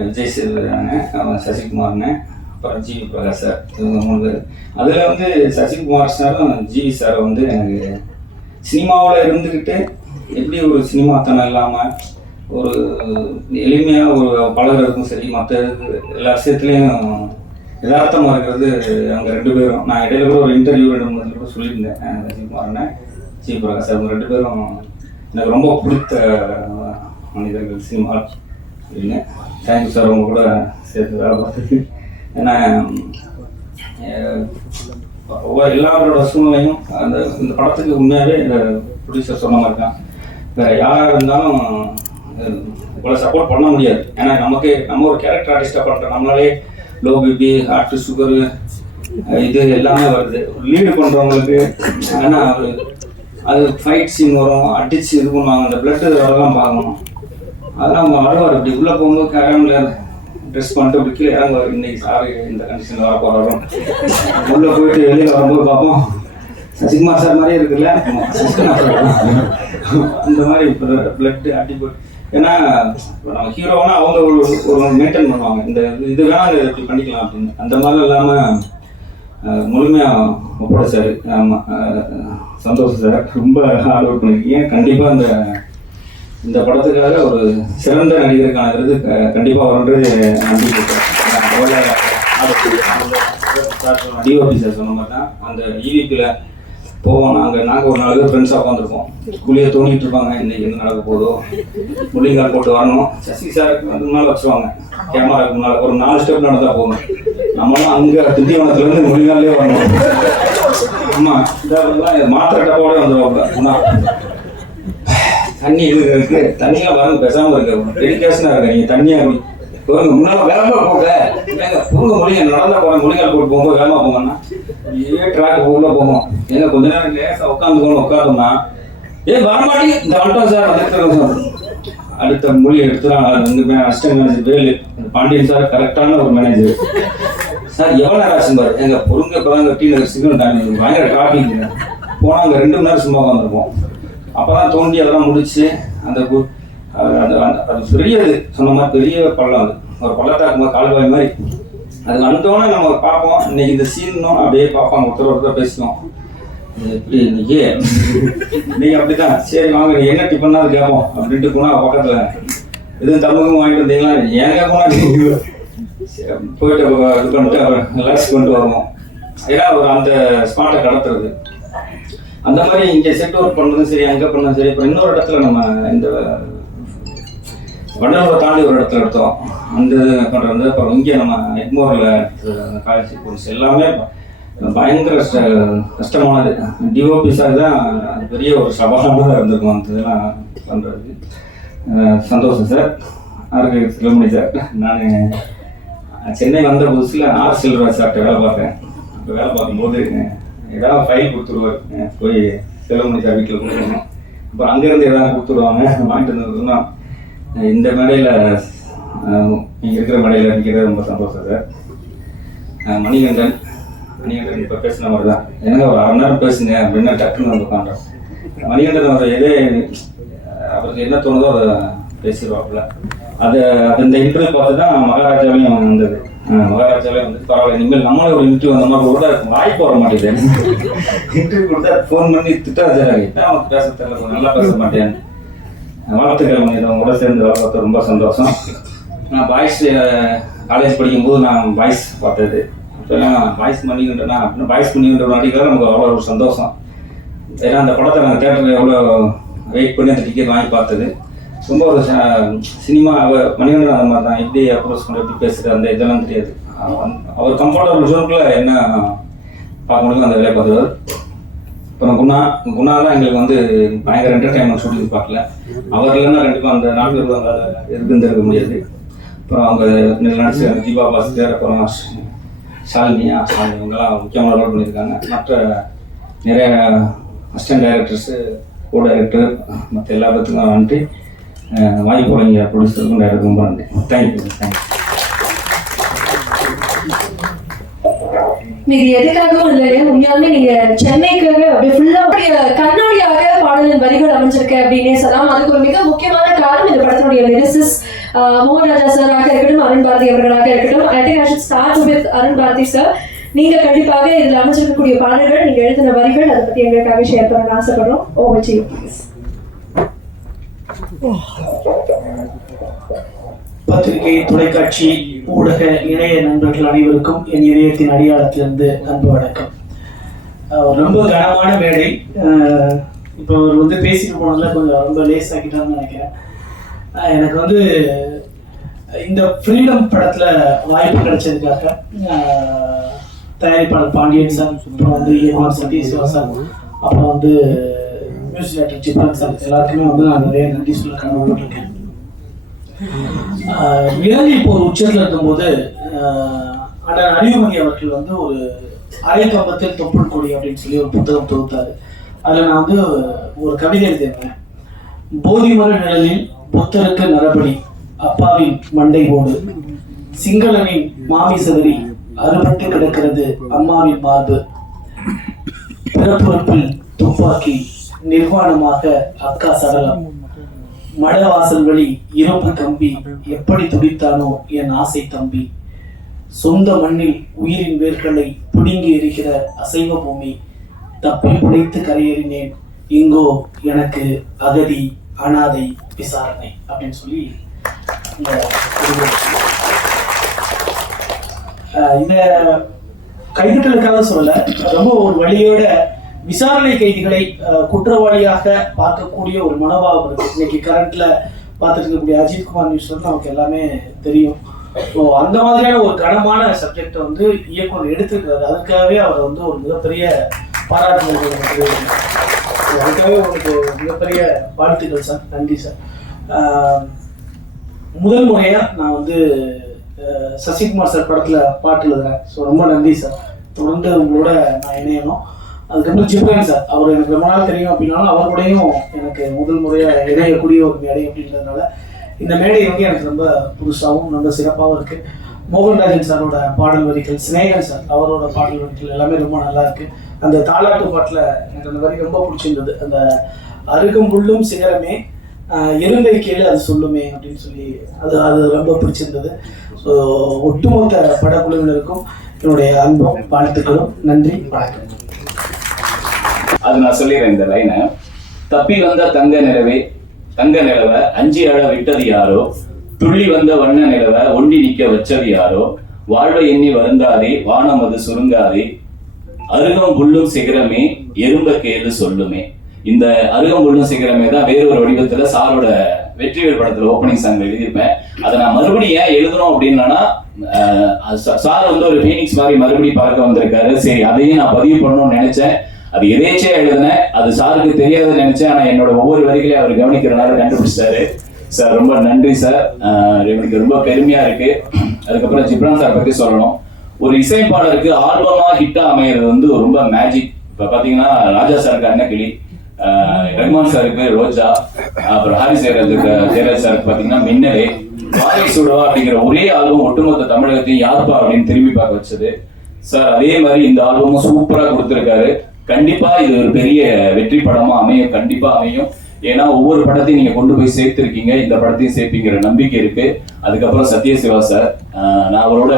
விஜய் சேதுபதியானே, சசிகுமார்னே, அப்புறம் ஜிவி பிரகாஷ் சார், இவங்க 3 பேர். அதில் வந்து சசிகுமார் சாரும் ஜிவி சார் வந்து எனக்கு சினிமாவில் இருந்துக்கிட்டு எப்படி ஒரு சினிமாத்தனம் இல்லாமல் ஒரு எளிமையாக ஒரு பழகிறதுக்கும் சரி, மற்ற எல்லா விஷயத்துலேயும் யதார்த்தமாக இருக்கிறது அவங்க 2 பேரும். நான் இடையில கூட ஒரு இன்டர்வியூ 2-3 கூட சொல்லியிருந்தேன். சசிகுமார்னே ஜிவி பிரகாஷ் சார், அவங்க 2 பேரும் எனக்கு ரொம்ப பிடித்த மனிதர்கள் சினிமா அப்படின்னு. தேங்க்யூ சார், அவங்க கூட சேர்த்து வேலை பார்த்தது. ஏன்னா எல்லாரோட சூழ்நிலையும் இந்த படத்துக்கு உண்மையாகவே இந்த ப்ரொடியூசர் சொன்ன மாதிரி தான். வேறு யாராக இருந்தாலும் இவ்வளோ சப்போர்ட் பண்ண முடியாது. ஏன்னா நம்ம ஒரு கேரக்டர் ஆர்டிஸ்டாக பண்ணுறோம், நம்மளாலே லோ பிபி, ஹார்ட் சுகரு இது எல்லாமே வருது. லீடு பண்ணுறவங்களுக்கு ஏன்னா அது ஃபைட் சீன் வரும், அடிச்சு இது பண்ணுவாங்க, அந்த பிளட் அதெல்லாம் பார்க்கணும். அதெல்லாம் அவங்க வருவார் இப்படி உள்ளே போகும்போது கேரமில் ட்ரெஸ் பண்ணிட்டு இப்படி கீழே இறங்குவார். இன்னைக்கு சார் இந்த கண்டிஷனில் வர போகிறோம், உள்ளே போயிட்டு வெளியில் வரும்போது பார்ப்போம் சசிகுமார் சார் மாதிரியே இருக்குல்ல, சசிகுமார் சார் அந்த மாதிரி இப்போ பிளட்டு அடிப்பட்டு ஏன்னா நம்ம ஹீரோனா அவங்க ஒரு மெயின்டைன் பண்ணுவாங்க, இந்த இது வேணா இப்படி பண்ணிக்கலாம் அப்படின்னு. அந்த மாதிரி இல்லாமல் முழுமையாக ஒப்படைச்சாரு. ஆமாம், சந்தோஷம் சார், ரொம்ப ஹார்ட் ஒர்க் பண்ணியிருக்கீங்க. கண்டிப்பாக இந்த படத்துக்காக ஒரு சிறந்த நடிகருக்கான விருது கண்டிப்பாக வருன்றது நம்பிக்கை சார். டிஓபி சார் சொன்ன மாதிரி தான் அந்த ஈவிபியில் போவோம். நாங்கள் ஒரு 4 பேர் ஃப்ரெண்ட்ஸாக உட்காந்துருப்போம். குழியை தோண்டிட்டு இருப்பாங்க, இன்னைக்கு என்ன நடக்க போதோ, முள்ளிங்கால் போட்டு வரணும். சசி சார் அதுக்கு முன்னால் வச்சுருவாங்க, கேமராவுக்கு முன்னால் ஒரு 4 ஸ்டெப் நடந்தால் போகணும். நம்மளாம் அங்கே திண்டிவனத்துலேருந்து முள்ளிங்காலே வரணும். ஆமாம், இந்த மாத்திரை டப்பாவோட வந்துடுவாங்க. தண்ணி இருக்கு, தண்ணியாக வரணும், பேசாமல் இருக்கு, டெடிகேஷனாக இருக்கு. நீங்கள் தண்ணியாக முன்னால வேகமாக போக புருங்க மொழிங்க நடந்தா போகிறேன், மொழிகள் போட்டு போகும்போது வேகமாக போங்கன்னா ட்ராக் உள்ள போகும். ஏங்க கொஞ்ச நேரம் லேசாக உட்காந்தோம்னா வரமாட்டி இந்த வந்துட்டோம் சார் வந்துருக்கோம். அடுத்த மொழி எடுத்துலாம் assistant manager Velu Pandiyan sir கரெக்டான ஒரு மேனேஜர் சார். எவ்வளோ நேரம் ஆச்சு பாரு, எங்கள் பொருங்க இப்போ தான் டி நகர் சிக்னல் டைம் பயங்கர டிராஃபிக் போனால் அங்கே 2 மணி நேரம் சும்மா உட்காந்துருப்போம். அப்போ தான் தோண்டி அதெல்லாம் முடிச்சு அது பெரியது சொன்ன மாதிரி பெரிய பள்ளம், அது ஒரு பள்ளத்தாக இருக்கும்போது கால்வாய் மாதிரி. அது வந்தோடனே நம்ம பார்ப்போம், இன்னைக்கு இந்த சீன்னும் அப்படியே பார்ப்பாங்க, ஒருத்தர் பேசுவோம். எப்படி இன்னைக்கு அப்படிதான், சரி வாங்க நீ என்ன டிஃபன் அது கேட்போம் அப்படின்ட்டு போனால் பக்கத்தில் எதுவும் தமிழும் வாங்கிட்டு வந்தீங்களா, ஏங்க போனால் போயிட்டு இது பண்ணிட்டு ரிலாக்ஸ் பண்ணிட்டு வருவோம். ஏன்னா ஒரு அந்த ஸ்பாட்டை கடத்துறது அந்த மாதிரி. இங்கே செட் ஒர்க் பண்ணுறதும் சரி, அங்கே பண்ணதும் சரி. அப்புறம் இன்னொரு இடத்துல நம்ம இந்த வண்டலூரை தாண்டி ஒரு இடத்துல எடுத்தோம், அந்த இது பண்ணுறது. அப்புறம் இங்கே நம்ம எக்மோரில் காலேஜ் கோர்ஸ் எல்லாமே பயங்கர கஷ்டமானது. டிஓபிஸாக தான் பெரிய ஒரு சவாலானதாக இருந்திருக்கும் அந்த இதெல்லாம் பண்ணுறதுக்கு. சந்தோஷம் சார். ஆர்கே செல்வமணி சார், நான் சென்னை வந்த புதுசில் ஆர் செல்வராஜ் சார்கிட்ட வேலை பார்த்தேன். அப்போ வேலை பார்க்கும்போது ஏதாவது ஃபைல் கொடுத்துருவார், போய் செல்வமணி சார் வீட்டில் கொடுத்துருவோம். அப்புறம் அங்கேருந்து ஏதாவது கொடுத்துருவாங்க, வாங்கிட்டு வந்துருந்தோம்னா இந்த மேடையில் நீங்கள் இருக்கிற மேடையில் இருக்கிறது ரொம்ப சந்தோஷம் சார். மணிகண்டன் இப்போ பேசின மாதிரி தான், எனக்கு ஒரு 1/2 மணி நேரம் பேசுங்க அப்படின்னா டக்குன்னு வந்து உட்காண்டோம். மணிகண்டன் அவர் எதே அவருக்கு என்ன தோணுதோ அதை பேசிடுவாப்புல. அது இந்த இன்டர்வியூ பார்த்து தான் மகாராஜாவையும் வந்தது. மகாராஜாவே வந்து பரவாயில்ல, இனிமேல் நம்மளே ஒரு இன்டர்வியூ வந்த மாதிரி கூட வாய்ப்பு வர மாட்டேங்குது. இன்டர்வியூ கொடுத்தா ஃபோன் பண்ணி திட்டாச்சாரு, அவனுக்கு பேச தெரியல, கொஞ்சம் நல்லா பேச மாட்டேன். வாழ்த்துக்கள் மனிதன் கூட சேர்ந்து வேலை பார்த்து ரொம்ப சந்தோஷம். நான் பாய்ஸ் காலேஜ் படிக்கும்போது நான் பாய்ஸ் பார்த்தது. அப்போல்லாம் பாய்ஸ் பண்ணிக்கிட்டேன்னா அப்படின்னு பாய்ஸ் பண்ணிக்கிட்ட நடிக்கலாம் நமக்கு அவ்வளோ ஒரு சந்தோஷம். ஏன்னா அந்த படத்தை நாங்கள் தேட்டரில் எவ்வளோ வெயிட் பண்ணி அந்த டிக்கெட் வாங்கி பார்த்தது ரொம்ப ஒரு சினிமா. மணிகண்டன் அந்த மாதிரி தான், எப்படி அப்ரோச் பண்ணி எப்படி பேசுகிறது அந்த இதெல்லாம் தெரியாது. அவர் கம்ஃபர்டபுள் ஜோனுக்குள்ள என்ன பார்க்க முடியும் அந்த வேலையை பார்த்துருவார். அப்புறம் குணா தான் எங்களுக்கு வந்து பயங்கர என்டர்டைன்மெண்ட் ஷூட்டிங் பார்க்கல. அவர் இல்லைன்னா கண்டிப்பாக அந்த 4 பேர் இருந்திருக்க முடியாது. அப்புறம் அவங்க நடிச்ச தீபா பாஸ்கர், அப்புறம் ஷாலினி இவங்கெல்லாம் முக்கியமான ரோல் பண்ணியிருக்காங்க. மற்ற நிறைய அசிஸ்டன்ட் டைரக்டர்ஸு, கோ டைரக்டர், மற்ற எல்லா பேத்துக்கும் நன்றி. வாய்ப்பு வழங்கிய ப்ரொடியூசருக்கும் டைரக்டர் ரொம்ப நன்றி. தேங்க்யூ. இது எதுக்காகவும் இல்லையா, உண்மையாலுமே நீங்க சென்னைக்காக அப்படியே ஃபுல்லா கண்ணாடியாக பாடலின் வரிகள் அமைஞ்சிருக்கு அப்படின்னே சொல்லலாம். அதுக்கு ஒரு மிக முக்கியமான காரணம் இந்த படத்தினுடைய லிரிசிஸ்ட் மோகன் ராஜா சாராக இருக்கட்டும், அருண் பாரதி அவர்களாக இருக்கட்டும். I think I should start with Arun Bharathi sir. நீங்க கண்டிப்பாக இதில் அமைச்சிருக்கக்கூடிய பாடல்கள், நீங்க எழுதின வரிகள், அதை பத்தி எங்களுக்காக ஷேர் பண்ண ஆசைப்படுறோம். Over to you please. பத்திரிகை, தொலைக்காட்சி, ஊடக, இணைய நண்பர்கள் அனைவருக்கும் என் இதயத்தின் அடியாளத்திலிருந்து அன்பு வணக்கம். ரொம்ப கனமான மேடை. இப்போ அவர் வந்து பேசிட்டு போனதில் கொஞ்சம் ரொம்ப லேஸ் ஆகிட்டான்னு நினைக்கிறேன். எனக்கு வந்து இந்த ஃப்ரீடம் படத்தில் வாய்ப்பு கிடைச்சதுக்காக தயாரிப்பாளர் பாண்டியன் சார், அப்புறம் வந்து இயக்குனர் சத்யசிவா சார், அப்புறம் வந்து மியூசிக் டைரக்டர் சிப்ரான் சார், எல்லாருக்குமே வந்து நான் நிறைய நன்றி சொல்ல கடமைப்பட்டிருக்கேன். இலங்கை போர் உச்சத்தில் இருக்கும்போது அண்ணன் அறிவுமணி அவர்கள் வந்து ஒரு அரை கம்பத்தில் தொப்புள் கொடி அப்படின்னு சொல்லி ஒரு புத்தகம் தொகுத்தாரு. அதில் நான் வந்து ஒரு கவிதை எழுதியிருந்தேன். போதிமர நிழலில் புத்தருக்கு நரபடி, அப்பாவின் மண்டை ஓடு, சிங்களனின் மாமி சதறி, அறுபட்டு கிடக்கிறது அம்மாவின் மார்பு, பிறப்புறுப்பில் துப்பாக்கி, நிர்வாணமாக அக்கா சடலம், மடவாசல் வழி இரும்பு கம்பி எப்படி துடித்தானோ என் ஆசை தம்பி. சொந்த மண்ணில் உயிரின் வேர்களை பிடுங்கி எரிகிற அசைவ பூமி. தப்பி பிழைத்து கரையேறினேன் இங்கோ எனக்கு அகதி அனாதை விசாரணை அப்படின்னு சொல்லி இந்த கைதுகளுக்காக சொல்லல, ரொம்ப ஒரு வழியோட விசாரணை கைதிகளை குற்றவாளியாக பார்க்கக்கூடிய ஒரு மனோபாவம் இருக்கு. இன்னைக்கு கரண்ட்ல பார்த்துட்டு இருக்கக்கூடிய அஜித்குமார் நியூஸ் வந்து நமக்கு எல்லாமே தெரியும். ஸோ அந்த மாதிரியான ஒரு கனமான சப்ஜெக்டை வந்து இயக்குனர் எடுத்துருக்காரு. அதுக்காகவே அவர் வந்து ஒரு மிகப்பெரிய பாராட்டுகள். அதுக்காகவே உங்களுக்கு மிகப்பெரிய வாழ்த்துக்கள் சார். நன்றி சார். முதல் முறையாக நான் வந்து சசிகுமார் சார் படத்தில் பாட்டு எழுதுறேன். ஸோ ரொம்ப நன்றி சார். தொடர்ந்து உங்களோட நான் இணையணும். அதுக்கப்புறம் ஜிப்ரான் சார், அவர் எனக்கு ரொம்ப நாள் தெரியும் அப்படின்னாலும் அவர் கூடயும் எனக்கு முதல் முறையாக இணையக்கூடிய ஒரு மேடை அப்படின்றதுனால இந்த மேடை வந்து எனக்கு ரொம்ப புதுசாகவும் ரொம்ப சிறப்பாகவும் இருக்குது. மோகன்ராஜன் சாரோட பாடல் வரிகள், சினேகன் சார் அவரோட பாடல் வரிகள் எல்லாமே ரொம்ப நல்லா இருக்குது. அந்த தாலாட்டு பாட்டில் எனக்கு அந்த வரி ரொம்ப பிடிச்சிருந்தது. அந்த அருகும் புல்லும் சிகரமே எறும்பை கேளு அது சொல்லுமே அப்படின்னு சொல்லி அது ரொம்ப பிடிச்சிருந்தது. ஸோ ஒட்டுமொத்த படக்குழுவினருக்கும் என்னுடைய அன்பும் வாழ்த்துக்களும். நன்றி, வணக்கம். அது நான் சொல்லிடுறேன் இந்த லைனை. தப்பி வந்த தங்க நிலவ அஞ்சி அழ விட்டது யாரோ, துள்ளி வந்த வண்ண நிலவ ஒண்டி நிக்க வச்சது யாரோ, வாழ்வை எண்ணி வருந்தாதே வானம் அது சுருங்காதே, அருகம் புல்லும் சிகரமே எறும்ப கேளு சொல்லுமே. இந்த அருகம் புல்லும் சிகரமே தான் வேறொரு வடிவத்துல சாரோட வெற்றிவேல் படத்துல ஓப்பனிங் சாங் எழுதியிருப்பேன். அதை நான் மறுபடியும் ஏன் எழுதணும் அப்படின்னா, சார் வந்து ஒரு ஃபீனிக்ஸ் மாதிரி மறுபடியும் பார்க்க வந்திருக்காரு. சரி, அதையும் நான் பதிவு பண்ணணும்னு நினைச்சேன். அது எதேச்சே எழுதினேன். அது சாருக்கு தெரியாதுன்னு நினைச்சேன். ஆனா என்னோட ஒவ்வொரு வரிகளையும் அவர் கவனிக்கிறனால கண்டுபிடிச்சாரு. சார் ரொம்ப நன்றி சார். எனக்கு ரொம்ப பெருமையா இருக்கு. அதுக்கப்புறம் ஜிப்ரான் சார் பத்தி சொல்லணும். ஒரு இசைப்பாளருக்கு ஆல்பமா ஹிட்டா அமைகிறது வந்து ரொம்ப மேஜிக். இப்ப பாத்தீங்கன்னா ராஜா சாருக்கு அன்னக்கிளி, ரஹ்மான் சாருக்கு ரோஜா, அப்புறம் ஹாரிஸ் ஜெயராஜ் சாருக்கு பாத்தீங்கன்னா மின்னலே, வாரை சுடவா அப்படிங்கிற ஒரே ஆல்பம் ஒட்டுமொத்த தமிழகத்தையும் யாருப்பா அப்படின்னு திரும்பி பார்க்க வச்சது சார். அதே மாதிரி இந்த ஆல்பமும் சூப்பரா கொடுத்திருக்காரு. கண்டிப்பா இது ஒரு பெரிய வெற்றி படமா அமையும், கண்டிப்பா அமையும். ஏன்னா ஒவ்வொரு படத்தையும் நீங்க கொண்டு போய் சேர்த்திருக்கீங்க, இந்த படத்தையும் சேர்ப்பீங்கிற நம்பிக்கை இருக்கு. அதுக்கப்புறம் சத்யசிவா சார், நான் அவரோட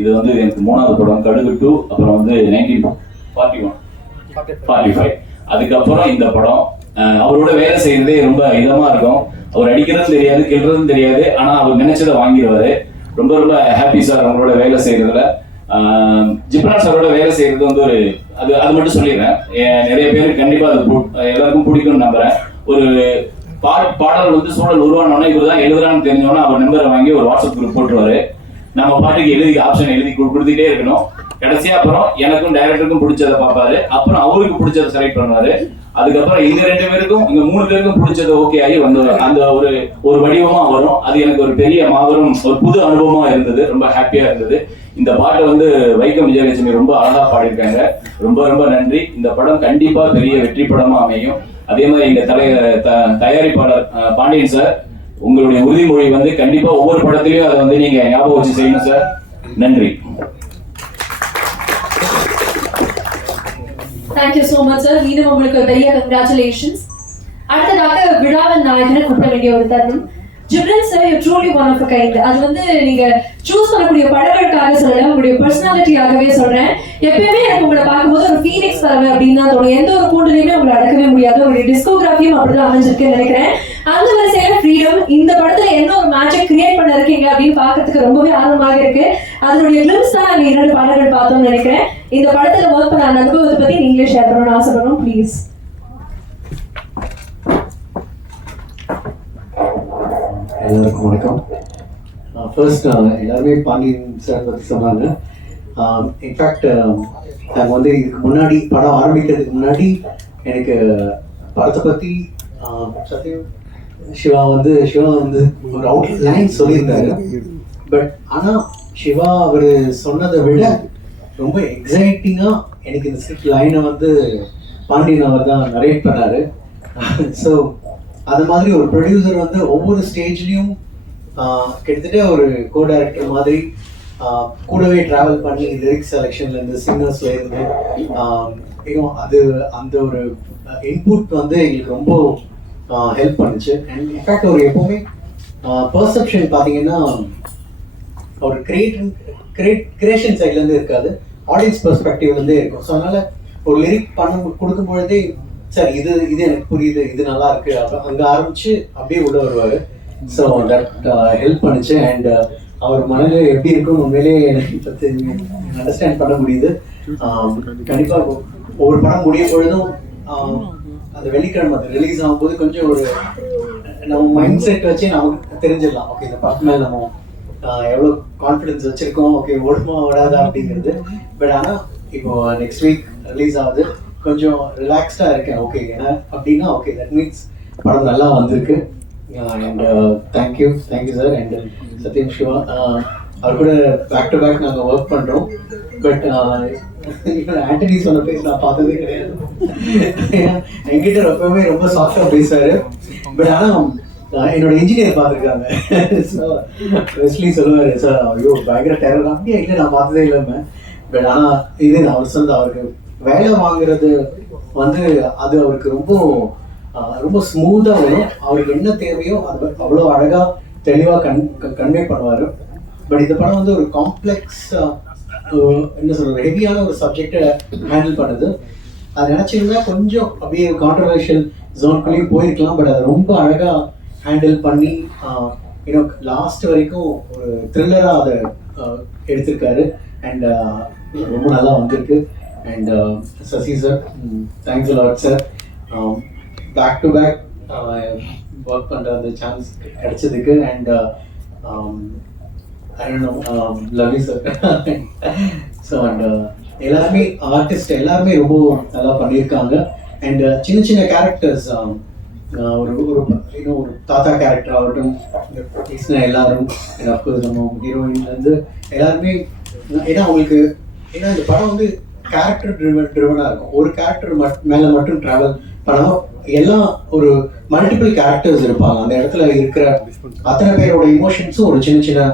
இது வந்து எனக்கு 3வது படம் கடுகு 2, அப்புறம் வந்து 1941-45, அதுக்கப்புறம் இந்த படம். அவரோட வேலை செய்யறதே ரொம்ப இதமா இருக்கும். அவர் அடிக்கிறதும் தெரியாது, கிள்றதும் தெரியாது, ஆனா அவர் நினைச்சதை வாங்கிடுவாரு. ரொம்ப ரொம்ப ஹாப்பி சார் அவங்களோட வேலை செய்யறதுல. ஜிப்ரான் சாரோட வேலை செய்யறது வந்து ஒரு அது மட்டும் சொல்லிடுறேன். நிறைய பேருக்கு கண்டிப்பா அது எல்லாருக்கும் பிடிக்கும்னு நம்புறேன். ஒரு பாடல் வந்து சூழல் உருவானோன்னா இவர் தான் எழுதுறான்னு தெரிஞ்சோன்னா அவர் நம்பரை வாங்கி ஒரு வாட்ஸ்அப் குரூப் போட்டுருவாரு. நம்ம பாட்டுக்கு ஆப்ஷன் எழுதி கொடுத்துட்டே இருக்கணும். கடைசியா அப்புறம் எனக்கும் டைரக்டருக்கும் பிடிச்சதை பார்ப்பாரு, அப்புறம் அவருக்கு பிடிச்சதை செலக்ட் பண்ணுவாரு. அதுக்கப்புறம் எங்க 2 பேருக்கும் இங்க 3 பேருக்கும் பிடிச்சது ஓகே ஆகி வந்து அந்த ஒரு வடிவமா வரும். அது எனக்கு ஒரு பெரிய மாபெரும் ஒரு புது அனுபவமா இருந்தது. ரொம்ப ஹாப்பியா இருந்தது. இந்த பாட்டை வந்து வைக்கம் விஜயலட்சுமி ரொம்ப அழகா பாடியிருக்காங்க. ரொம்ப ரொம்ப நன்றி. இந்த படம் கண்டிப்பா பெரிய வெற்றி படமா அமையும். அதே மாதிரி எங்க தயாரிப்பாளர் பாண்டியன் சார், உங்களுடைய உறுதிமொழி வந்து கண்டிப்பா ஒவ்வொரு படத்திலையும் அதை வந்து நீங்க ஞாபகம் வச்சு செய்யணும் சார். நன்றி. Thank you so much sir. மீண்டும் உங்களுக்கு பெரிய congratulations. அடுத்ததாக விழாவின் நாயகனை கூப்பிட வேண்டிய ஒரு தருணம். Ghibran sir, you truly one of a kind. அது வந்து நீங்க சூஸ் பண்ணக்கூடிய படங்களுக்காக சொல்லல, உங்களுடைய பர்சனாலிட்டியாகவே சொல்றேன். எப்பயுமே எனக்கு உங்களை பார்க்கும்போது ஒரு ஃபீனிக்ஸ் பறவை அப்படின்னு தான் தோணும். எந்த ஒரு கூண்டுலையுமே உங்களை அடக்கவே முடியாது. உங்களுடைய டிஸ்கோகிராஃபியும் அப்படிதான் அமைஞ்சிருக்குன்னு நினைக்கிறேன். அந்த வரிசையில ஃப்ரீடம், இந்த படத்துல என்ன ஒரு மேஜிக் கிரியேட் பண்ண இருக்கீங்க அப்படின்னு பார்க்கறதுக்கு ரொம்பவே ஆர்வமாக இருக்கு. அதனுடைய கிளிம்ஸ் தான் நாங்கள் 2 பாடல்கள் பார்த்தோம்னு நினைக்கிறேன். இந்த படத்துல ஒர்க் பண்ண அந்த அனுபவத்தை பத்தி நீங்களே ஷேர் பண்ணணும்னு ஆசைப்படுறோம், ப்ளீஸ். எல்லாருக்கும் வணக்கம். ஃபர்ஸ்ட் எல்லாருமே பாண்டியன் சார் பற்றி சொன்னாங்க. இன்ஃபேக்ட் நாங்கள் வந்து இதுக்கு முன்னாடி படம் ஆரம்பிக்கிறதுக்கு முன்னாடி எனக்கு படத்தை பற்றி சிவா வந்து ஒரு அவுட்லைன் சொல்லியிருந்தாரு. பட் ஆனால் சிவா அவர் சொன்னதை விட ரொம்ப எக்ஸைட்டிங்காக எனக்கு இந்த ஸ்கிரிப்ட் லைனை வந்து பாண்டியன் அவர் தான் நரேட் பண்ணார். ஸோ அது மாதிரி ஒரு ப்ரொடியூசர் வந்து ஒவ்வொரு ஸ்டேஜ்லேயும் கிட்டத்தட்ட ஒரு கோ டைரக்டர் மாதிரி கூடவே ட்ராவல் பண்ணி லிரிக்ஸ் செலெக்ஷன்லேருந்து சிங்கர்ஸ்லேருந்து அது அந்த ஒரு இன்புட் வந்து எங்களுக்கு ரொம்ப ஹெல்ப் பண்ணுச்சு. அண்ட் இன்ஃபேக்ட் ஒரு எப்போவுமே பர்செப்ஷன் பார்த்தீங்கன்னா ஒரு கிரியேஷன் சைட்லேருந்து இருக்காது, ஆடியன்ஸ் பெர்ஸ்பெக்டிவ்லேருந்தே இருக்கும். ஸோ அதனால் ஒரு லிரிக் கொடுக்கும் பொழுதே சார் இது எனக்கு புரியுது, இது நல்லா இருக்கு, அங்கே ஆரம்பிச்சு அப்படியே உள்ள வருவார். ஸோ தட் ஹெல்ப் பண்ணுச்சு. அண்ட் அவர் மனதில் எப்படி இருக்குன்னு உண்மையிலே எனக்கு இப்போ அண்டர்ஸ்டாண்ட் பண்ண முடியுது. கண்டிப்பாக ஒவ்வொரு படம் முடியும் பொழுதும் அந்த வெள்ளிக்கிழமை அது ரிலீஸ் ஆகும்போது கொஞ்சம் ஒரு நம்ம மைண்ட் செட் வச்சு நமக்கு தெரிஞ்சிடலாம், ஓகே இந்த படம் மேலே நம்ம எவ்வளோ கான்ஃபிடன்ஸ் வச்சுருக்கோம், ஓகே ஓடுமா ஓடாதா அப்படிங்கிறது. பட் ஆனால் இப்போ நெக்ஸ்ட் வீக் ரிலீஸ் ஆகுது, கொஞ்சம் ரிலாக்ஸ்டாக இருக்கேன். ஓகே ஏன்னா அப்படின்னா ஓகே தட் மீன்ஸ் படம் நல்லா வந்திருக்கு. And thank you sir. அண்ட் சத்யம் சிவா அவர் கூட பேக் டு பேக் நாங்கள் ஒர்க் பண்ணுறோம். பட் ஆண்டனி சொன்ன பேச நான் பார்த்ததே கிடையாது. ஏன்னா என்கிட்ட எப்பவுமே ரொம்ப சாஃப்டாக பேசுவார். பட் ஆனால் என்னோட இன்ஜினியர் பார்த்துருக்காங்க. ஸோ வெஸ்லி சொல்லுவார், சார் ஐயோ பயங்கர டெரர் அப்படியே இல்லை நான் பார்த்ததே இல்லாமல். பட் ஆனால் இது அவர் சொந்த அவருக்கு வேலை வாங்குறது வந்து அது அவருக்கு ரொம்ப ஸ்மூத்தாக வரும். அவருக்கு என்ன தேவையோ அது அவ்வளோ அழகாக தெளிவாக கன்வே பண்ணுவார். பட் இந்த படம் வந்து ஒரு காம்ப்ளெக்ஸ் என்ன சொல்கிறது ஹெவியான ஒரு சப்ஜெக்டை ஹேண்டில் பண்ணுது. அது நினச்சிருந்தா கொஞ்சம் அப்படியே கான்ட்ரவர்ஷியல் ஜோன்குள்ளேயும் போயிருக்கலாம். பட் அதை ரொம்ப அழகாக ஹேண்டில் பண்ணி இன்னும் லாஸ்ட் வரைக்கும் ஒரு த்ரில்லராக அதை எடுத்திருக்காரு. அண்ட் ரொம்ப நல்லா வந்திருக்கு. And Sasi sir thanks lot sir. Back to back work பண்ணுற அந்த சான்ஸ் கிடைச்சதுக்கு. And I don't know, love you sir. So and எல்லாருமே ஆர்டிஸ்ட் எல்லாருமே ரொம்ப நல்லா பண்ணியிருக்காங்க. அண்ட் சின்ன சின்ன கேரக்டர்ஸ் ஒரு தாத்தா கேரக்டர் ஆகட்டும் எல்லாரும் அண்ட் அஃப்கோர்ஸ் நம்ம ஹீரோயின்லேருந்து எல்லாருமே ஏன்னா அவங்களுக்கு ஏன்னா இந்த படம் வந்து கேரக்டர் ட்ரிவனாக இருக்கும். ஒரு கேரக்டர் மேலே மட்டும் ட்ராவல் பண்ணாமல் எல்லாம் ஒரு மல்டிபிள் கேரக்டர்ஸ் இருப்பாங்க. அந்த இடத்துல இருக்கிற அத்தனை பேரோட இமோஷன்ஸும் ஒரு சின்ன சின்ன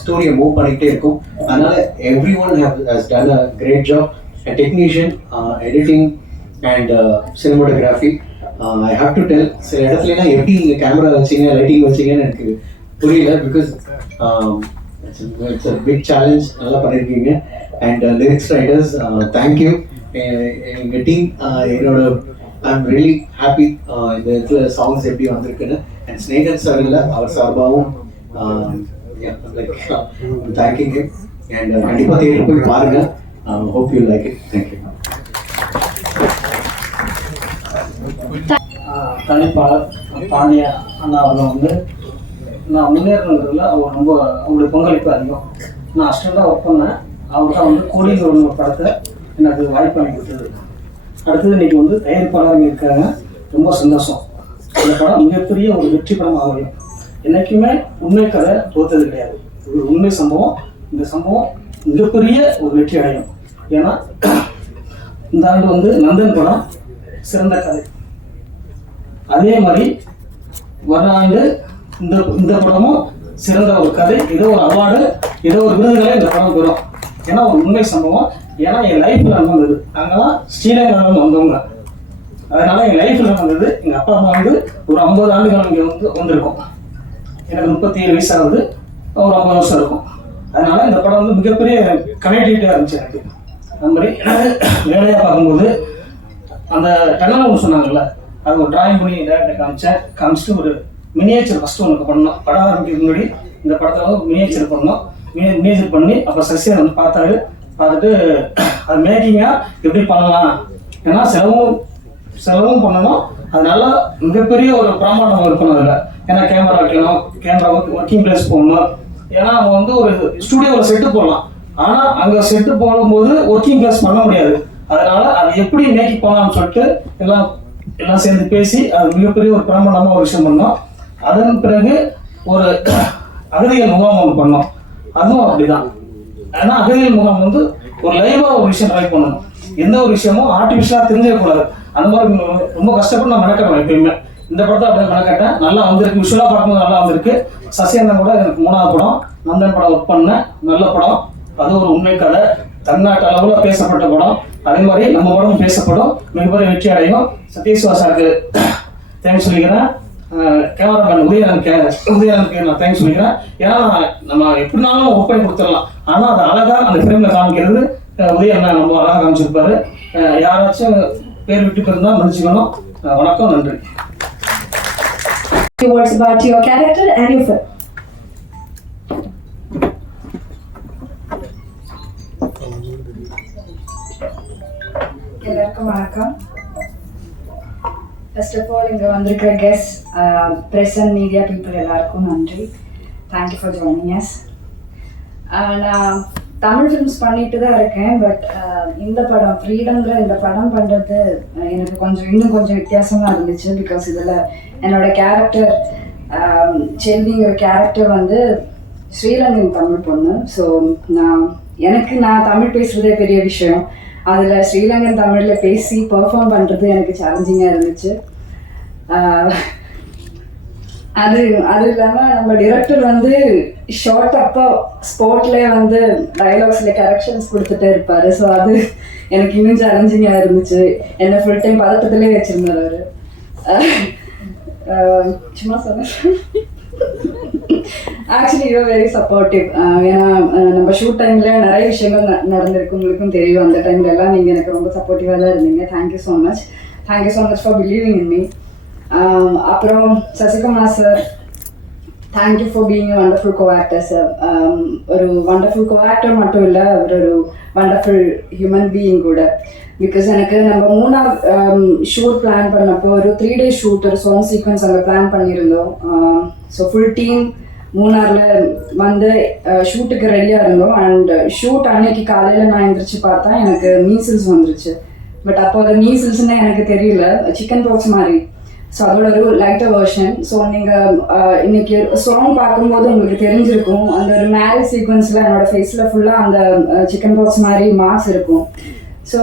ஸ்டோரியை மூவ் பண்ணிக்கிட்டே இருக்கும். அதனால everyone has done a great job. Technician, editing and cinematography. I have to tell சில இடத்துலலாம் எப்படி நீங்கள் கேமரா வச்சிங்க லைட்டிங் வச்சிங்கன்னு எனக்கு புரியல. Because it's a big challenge. நல்லா பண்ணியிருக்கீங்க. And lyrics writers thank you. எங்கள் டீம் என்னோட ஐ எம் ரியலி ஹாப்பி இந்த இடத்துல சாங்ஸ் எப்படி வந்திருக்குன்னு. அண்ட் ஸ்னேகன் சார் இல்லை அவர் சார்பாகவும் தேங்க்யூ. அண்ட் கண்டிப்பாக தியேட்டர் போய் பாருங்க. Hope you like it. Thank you. தனிப்பாளர் பாண்டிய அண்ணா அவர்கள் வந்து நான் முன்னேறதுல அவர் ரொம்ப அவருடைய பங்களிப்பு அதிகம். நான் அசிஸ்டண்டாக ஒர்க் பண்ணேன். அவர் தான் வந்து கோடியில் ஒரு படத்தை எனக்கு வாய்ப்பு பண்ணி கொடுத்தது. அடுத்தது இன்னைக்கு வந்து தயாரிப்பாளர்கள் இருக்காங்க. ரொம்ப சந்தோஷம். இந்த படம் மிகப்பெரிய ஒரு வெற்றி படம் ஆகும். என்றைக்குமே உண்மை கதை தோற்றது கிடையாது. இது ஒரு உண்மை சம்பவம். இந்த சம்பவம் மிகப்பெரிய ஒரு வெற்றி அடையும். ஏன்னா இந்த ஆண்டு வந்து நந்தன் படம் சிறந்த கதை. அதே மாதிரி வர ஆண்டு இந்த படமும் சிறந்த ஒரு கதை, ஏதோ ஒரு அவார்டு, ஏதோ ஒரு விருதுகளை இந்த படம் பெறும். ஏன்னா ஒரு உண்மை சம்பவம். ஏன்னா என் லைஃப்பில் நடந்தது. நாங்கள் தான் ஸ்ரீலங்காவில் வந்தவங்க. அதனால என் லைஃப்பில் நடந்தது. எங்கள் அப்பா அம்மா வந்து ஒரு 50 ஆண்டுகள் இங்கே வந்திருக்கோம். எனக்கு 37 வயசு ஆகுது. ஒரு 50 வருஷம் இருக்கும். அதனால இந்த படம் வந்து மிகப்பெரிய கனெக்டிவிட்டியாக இருந்துச்சு எனக்கு. அந்த மாதிரி வேலையாக பார்க்கும்போது அந்த டனல் ஒன்று சொன்னாங்கல்ல, அது ஒரு டிராயிங் பண்ணி டேரக்டர் காமிச்சிட்டு ஒரு மினியேச்சர் ஃபஸ்ட்டு ஒன்று பண்ணோம். படம் ஆரம்பிக்கிறதுக்கு முன்னாடி இந்த படத்தில் வந்து மினியேச்சர் பண்ணோம். மினியேச்சர் பண்ணி அப்போ சசியை வந்து பார்த்துட்டு அது மேக்கிங்காக எப்படி பண்ணலாம், ஏன்னா செலவும் பண்ணணும். அதனால மிகப்பெரிய ஒரு பிரமாண்டம் இருக்கணும் அதில். ஏன்னா கேமரா வைக்கணும், கேமரா ஒர்க்கிங் பிளேஸ் போடணும். ஏன்னா அவங்க வந்து ஒரு ஸ்டுடியோவில் செட்டு போடலாம். ஆனால் அங்கே செட்டு போடும்போது ஒர்க்கிங் பிளேஸ் பண்ண முடியாது. அதனால அதை எப்படி மேக்கி போகலாம்னு சொல்லிட்டு எல்லாம் சேர்ந்து பேசி அது மிகப்பெரிய ஒரு பிரமாண்டமாக ஒரு விஷயம் பண்ணோம். அதன் பிறகு ஒரு அகதிகள் முகாம் ஒன்று பண்ணோம். அதுவும் அப்படிதான். ஏன்னா அகதிகள் முகாம் வந்து ஒரு லைவாக ஒரு விஷயம் ட்ரை பண்ணணும். எந்த ஒரு விஷயமும் ஆர்டிஃபிஷியலாக தெரிஞ்சிடக்கூடாது. அந்த மாதிரி ரொம்ப கஷ்டப்பட்டு நான் மெனக்கட்டேன். எப்பயுமே இந்த படத்தை அப்படியே மெனக்கட்டேன். நல்லா வந்திருக்கு. விஷுவலாக பார்க்கும்போது நல்லா வந்திருக்கு. சசியந்தன் கூட எனக்கு 3வது படம் நந்தன் படம் ஒர்க் பண்ணேன். நல்ல படம். அது ஒரு உண்மை கதை. தமிழ்நாட்டு அளவில் பேசப்பட்ட படம். அதே மாதிரி நம்ம படம் பேசப்படும். மிகப்பெரிய வெற்றி அடையும். சத்யசிவா சாருக்கு தேங்க்ஸ் சொல்லிக்கிறேன். கேமராமேன் உதயானந்துக்கு நான் தேங்க்ஸ் சொல்லிக்கிறேன். ஏன்னா நம்ம எப்படினாலும் ஒர்க் பண்ணி கொடுத்துடலாம், ஆனால் அதை அழகாக அந்த ஃப்ரேமில் காமிக்கிறது உதயண்ணன் ரொம்ப அழகாக காமிச்சிருப்பாரு. யாராச்சும் பேர் விட்டு இருந்தால் மன்னிச்சுக்கணும். வணக்கம், நன்றி. Words about your character and your film. எல்லாருக்கும் வணக்கம். ஃபர்ஸ்ட் ஆஃப் ஆல் இங்கே வந்திருக்கிற guest, press and media people எல்லாருக்கும் நன்றி. Thank you for joining us. நான் தமிழ் ஃபிலிம்ஸ் பண்ணிட்டு தான் இருக்கேன். பட் இந்த படம் ஃப்ரீடம்ங்கிற இந்த படம் பண்ணுறது எனக்கு இன்னும் கொஞ்சம் வித்தியாசமாக இருந்துச்சு. பிகாஸ் இதில் என்னோட கேரக்டர் செல்விங்கிற கேரக்டர் வந்து ஸ்ரீலங்கன் தமிழ் பொண்ணு. ஸோ நான் தமிழ் பேசுகிறதே பெரிய விஷயம். அதில் ஸ்ரீலங்கன் தமிழில் பேசி பெர்ஃபார்ம் பண்ணுறது எனக்கு சேலஞ்சிங்காக இருந்துச்சு. அது இல்லாமல் நம்ம டிரெக்டர் வந்து ஷார்ட் அப்போ ஸ்பாட்லேயே வந்து டயலாக்ஸில் கரெக்ஷன்ஸ் கொடுத்துட்டே இருப்பார். ஸோ அது எனக்கு இன்னும் சேலஞ்சிங்காக இருந்துச்சு. என்னை ஃபுல் டைம் பதட்டத்திலே வச்சுருந்தார் அவர். சும்மா சொன்னேன். Actually you very supportive. ஏன்னா நம்ம ஷூட் டைமில் நிறைய விஷயங்கள் நடந்திருக்கு, உங்களுக்கும் தெரியும். அந்த டைமில் எல்லாம் நீங்கள் எனக்கு ரொம்ப சப்போர்ட்டிவாக தான் இருந்தீங்க. Thank you so much. Thank you so much for believing in me. அப்புறம் Sasikumar sir, thank you for being a wonderful co-actor sir. ஒரு வண்டர்ஃபுல் கோ-ஆக்டர் மட்டும் இல்லை, அவர் ஒரு வண்டர்ஃபுல் ஹியூமன் பீயிங் கூட. பிகாஸ் எனக்கு நம்ம மூணாவது ஷூட் பிளான் பண்ணப்போ ஒரு 3 days ஷூட், ஒரு சாங் சீக்வன்ஸ் அங்கே பிளான் பண்ணியிருந்தோம். ஸோ ஃபுல் டீம் மூணாரில் வந்து ஷூட்டுக்கு ரெடியாக இருந்தோம். அண்ட் ஷூட் அன்னைக்கு காலையில் நான் எழுந்திரிச்சு பார்த்தா எனக்கு மீசில்ஸ் வந்துருச்சு. பட் அப்போ அது மீசில்ஸ்ன்னு எனக்கு தெரியல, சிக்கன் பாக்ஸ் மாதிரி. ஸோ அதோட ஒரு லைட்டர் வெர்ஷன். ஸோ நீங்கள் இன்னைக்கு சாங் பார்க்கும்போது உங்களுக்கு தெரிஞ்சிருக்கும், அந்த ஒரு மேரேஜ் சீக்வன்ஸில் என்னோட ஃபேஸில் ஃபுல்லாக அந்த சிக்கன் பாக்ஸ் மாதிரி மார்க்ஸ் இருக்கும். ஸோ